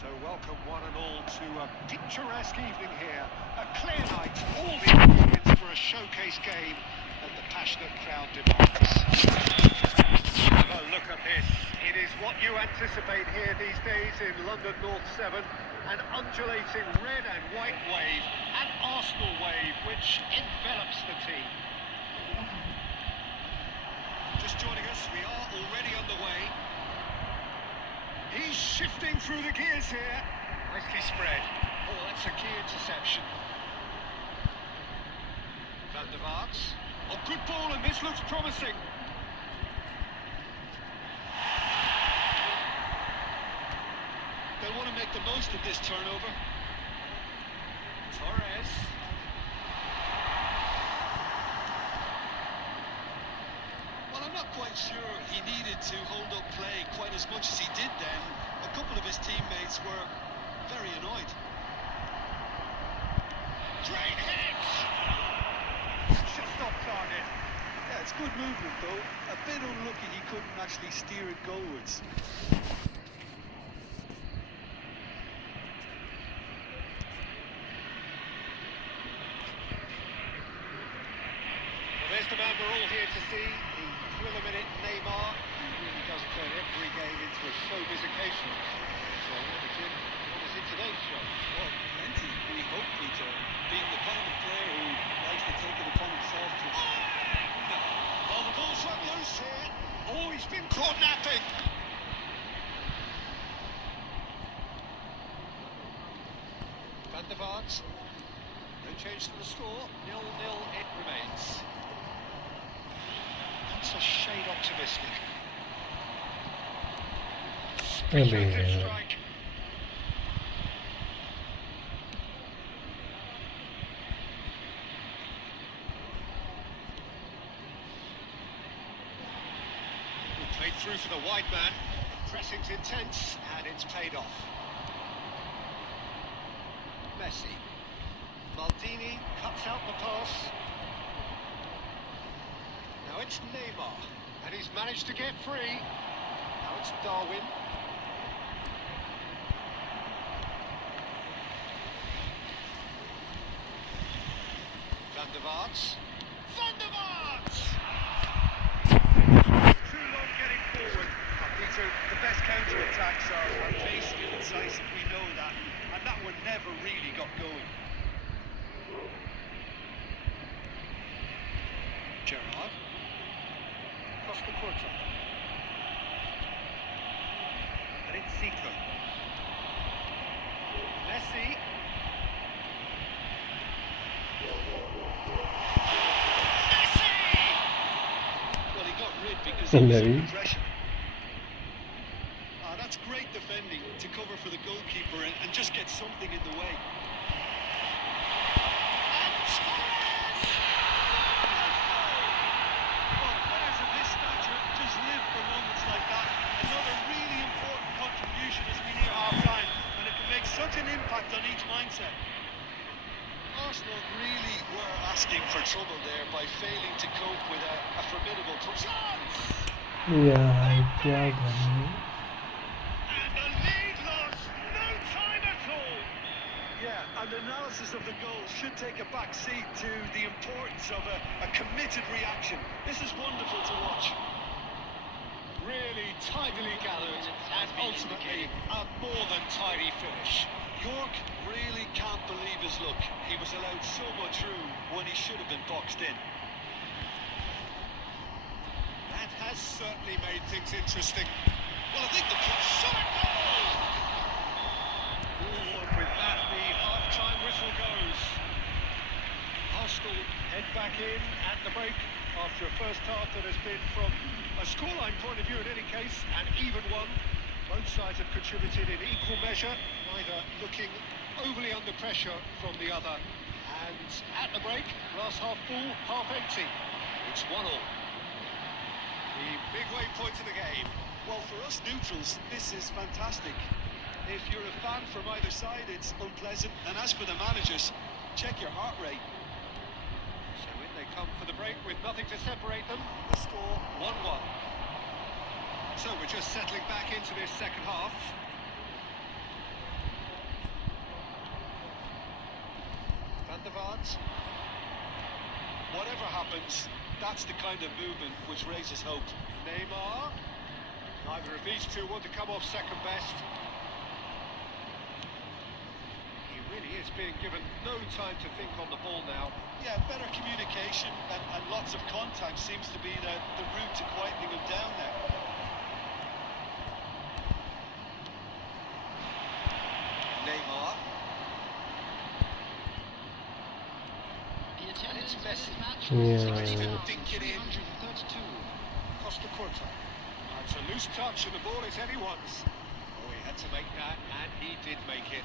So welcome one and all to a picturesque evening here. A clear night, all the ingredients for a showcase game that the passionate crowd demands. Oh, look at this. It is what you anticipate here these days in London North 7. An undulating red and white wave, an Arsenal wave which envelops the team. Just joining us, we are already underway. He's shifting through the gears here. Nicely spread. Oh, that's a key interception. Van der Vaart. Oh, good ball, and this looks promising. They'll want to make the most of this turnover. Torres. Well, I'm not quite sure he needed to hold up play quite as much as he did then. A couple of his teammates were very annoyed. Great hit! Just not target. Yeah, it's good movement though. A bit unlucky he couldn't actually steer it goalwards. There's the man we're all here to see, the thriller-minute Neymar, who really does turn every game into a showbiz occasion. So, Jim, what was in today's show? Well, plenty. We hope, Peter. Being the kind of player who likes to take it upon himself to... No. Well, the ball's run loose here. Oh, he's been caught napping. Van der Vaart. No change to the score. 0-0 it remains. That's a shade optimistic. Speculative strike. Played through for the wide man. Pressing's intense, and it's paid off. Messi. Maldini cuts out the pass. Now it's Neymar, and he's managed to get free. Now it's Darwin. Van der Vaart. Van der Vaart! Too long getting forward. Peter, the best counter-attacks are evasive and incisive, we know that. And that one never really got going. Gerrard. Costa Curta. And it's Zico. Messi. Messi! Well, he got rid because of Maybe. some aggression. That's great defending to cover for the goalkeeper and just get something in the way. Well, players of this stature just live for moments like that. Another really important contribution as we near half-time, and it can make such an impact on each mindset. Arsenal really were asking for trouble there by failing to cope with a formidable chance. यार क्या करें? And the lead lost. No time at all. Yeah, and analysis of the goal should take a back seat to the importance of a committed reaction. This is wonderful to watch. Really tidily gathered, and ultimately a more than tidy finish. York really can't believe his luck. He was allowed so much room when he should have been boxed in. That has certainly made things interesting. Well, I think the shot at goal! Ooh, and with that, the half-time whistle goes. Arsenal head back in at the break after a first half that has been, from a scoreline point of view in any case, an even one. Both sides have contributed in equal measure, neither looking overly under pressure from the other. And at the break, glass half full, half empty. It's 1-1. The midway point of the game. Well, for us neutrals, this is fantastic. If you're a fan from either side, it's unpleasant. And as for the managers, check your heart rate. So in they come for the break with nothing to separate them. The score 1-1. So we're just settling back into this second half. Van der Vaart. Whatever happens, that's the kind of movement which raises hope. Neymar. Neither of these two want to come off second best. He really is being given no time to think on the ball now. Yeah, better communication and lots of contact seems to be the route to quietening him down now. Neymar. The And attendance it's for this Messi. match Yeah. was Think it in. 332. Costa Curta. It's a loose touch and the ball is anyone's. Oh, he had to make that, and he did make it.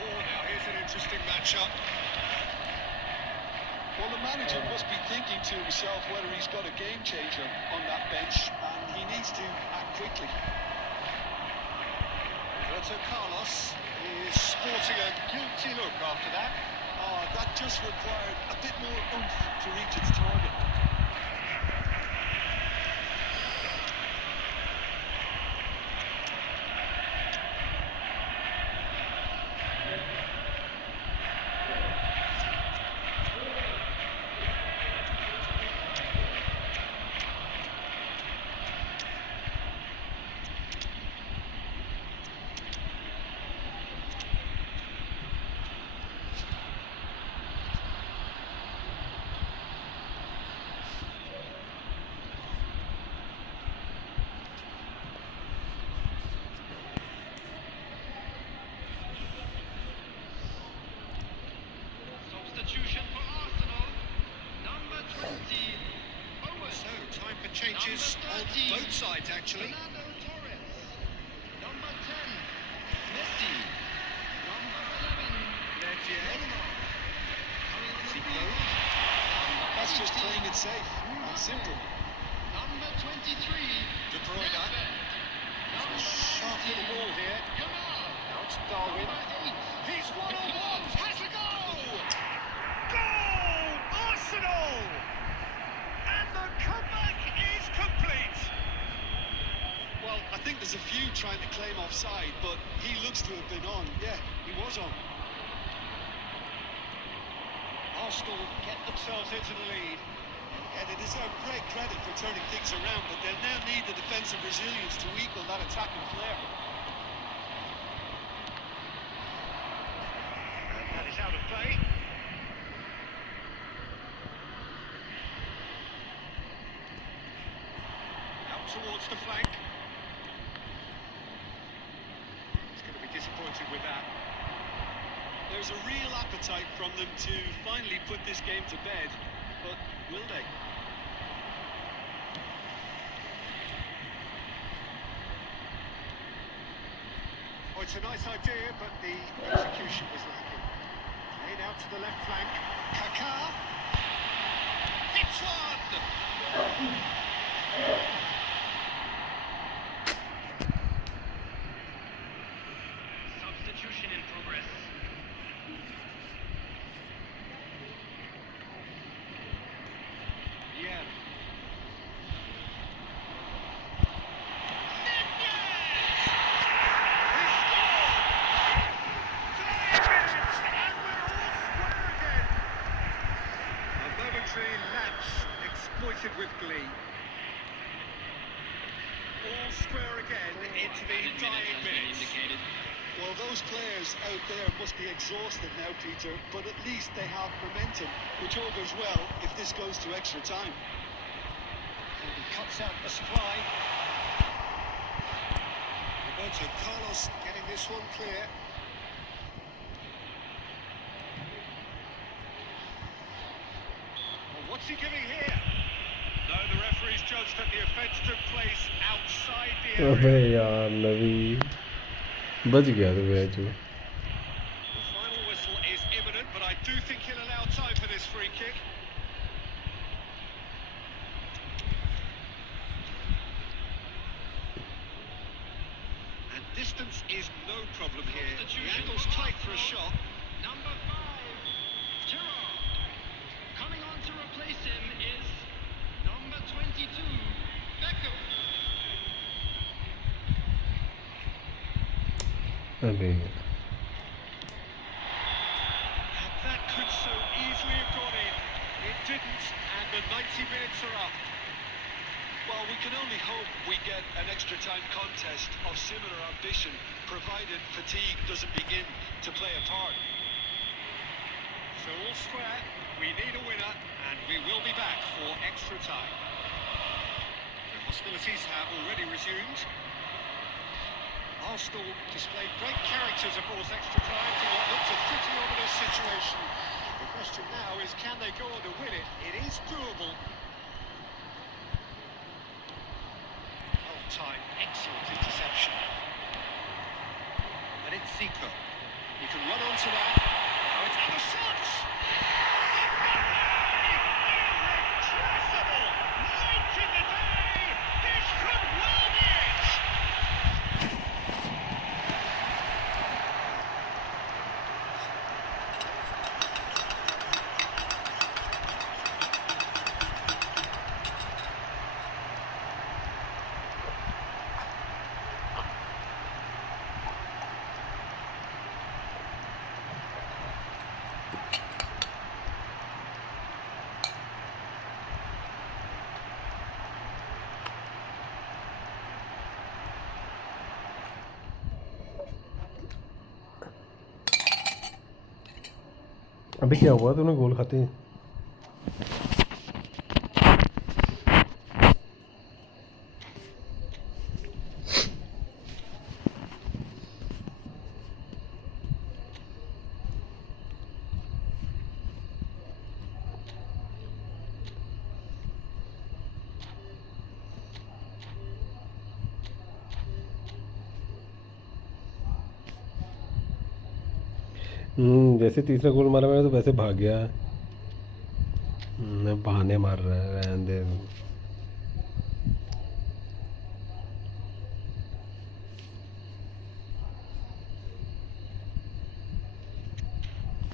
Oh, now here's an interesting matchup. Well, the manager must be thinking to himself whether he's got a game changer on that bench, and he needs to act quickly. Roberto Carlos is sporting a guilty look after that. Oh, that just required a bit more oomph to reach its target. Substitution for Arsenal. Number 20. Owen. So, time for changes on Number 30. both sides, actually. Fernando Torres. Number 10. Messi. Number 11. Ledger. Neymar. Coming on the Zico. field. That's just 18. playing it safe and simple. Number 23. De Bruyne. Nedved. Number Sharp little 19. ball here. Yamal. Now it's Darwin. Number 8. He's one-on-one. Has a goal! Goal! Arsenal! And the comeback is complete. Well, I think there's a few trying to claim offside, but he looks to have been on. Yeah, he was on. Arsenal get themselves into the lead. And they deserve great credit for turning things around, but they'll now need the defensive resilience to equal that attacking flair. And that is out of play. Out towards the flank. He's going to be disappointed with that. There's a real appetite from them to finally put this game to bed, but will they? Oh, it's a nice idea, but the execution was lacking. Played out to the left flank. Kaká. Hits one! Substitution in progress. Yeah. A momentary lapse exploited with glee. All square again into the dying minutes. Well, those players out there must be exhausted now, Peter, but at least they have momentum, which augurs well if this goes to extra time. And he cuts out the supply. Roberto Carlos getting this one clear. Well, what's he giving here? No, the referee's judged that the offence took place outside the अबे area. यार नवी बच गया तो match में. The final whistle is imminent, but I do think he'll allow time for this free kick. And distance is no problem here. The angle's tight for a shot. Number 5. Gerrard. Coming on to replace him is number 22. Beckham. अबे didn't, and the 90 minutes are up. Well, we can only hope we get an extra time contest of similar ambition, provided fatigue doesn't begin to play a part. So all square, we need a winner, and we will be back for extra time. The hostilities have already resumed. Arsenal displayed great character to force extra time to what looked a pretty ominous situation. The question now is, can they go on to win it? It is doable. Time, excellent interception. And it's Zico. He can run onto that. Now it's other shots! Irrepressible! Late in the day! This could well be it! अभी क्या हुआ तूने गोल खाते ही? जैसे तीसरा गोल मारा मैंने तो वैसे भाग गया। बहाने मार रहा है, रहने दे।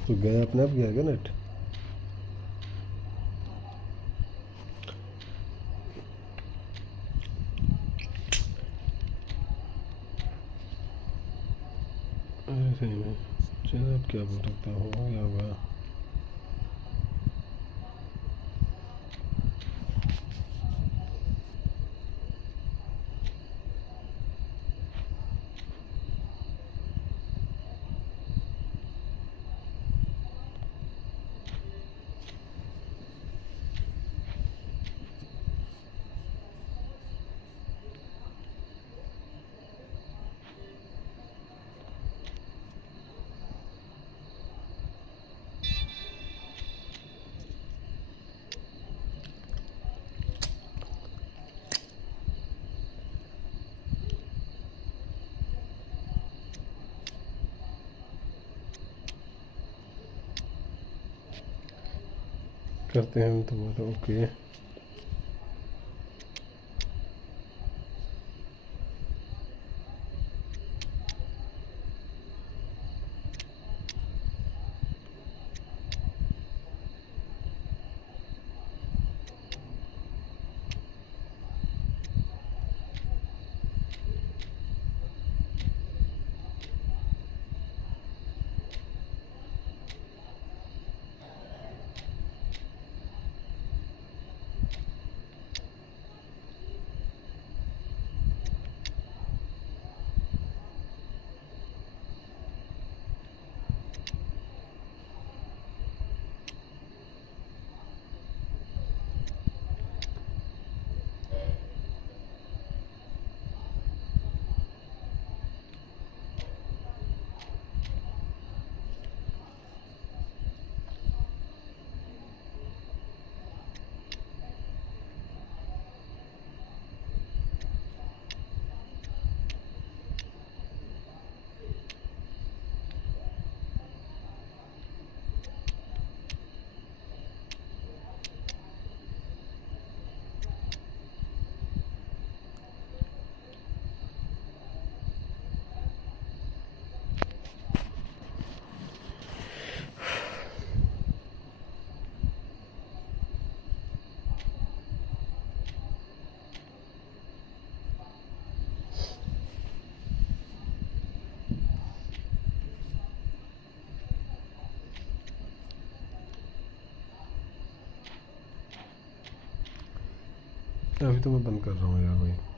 तो गया अपने आप गया क्या नेट? सही में चलो, अब क्या बोल सकता हूँ, क्या होगा। करते हैं हम तुम्हारा ओके। अभी तो मैं बंद कर रहा हूँ यार भाई।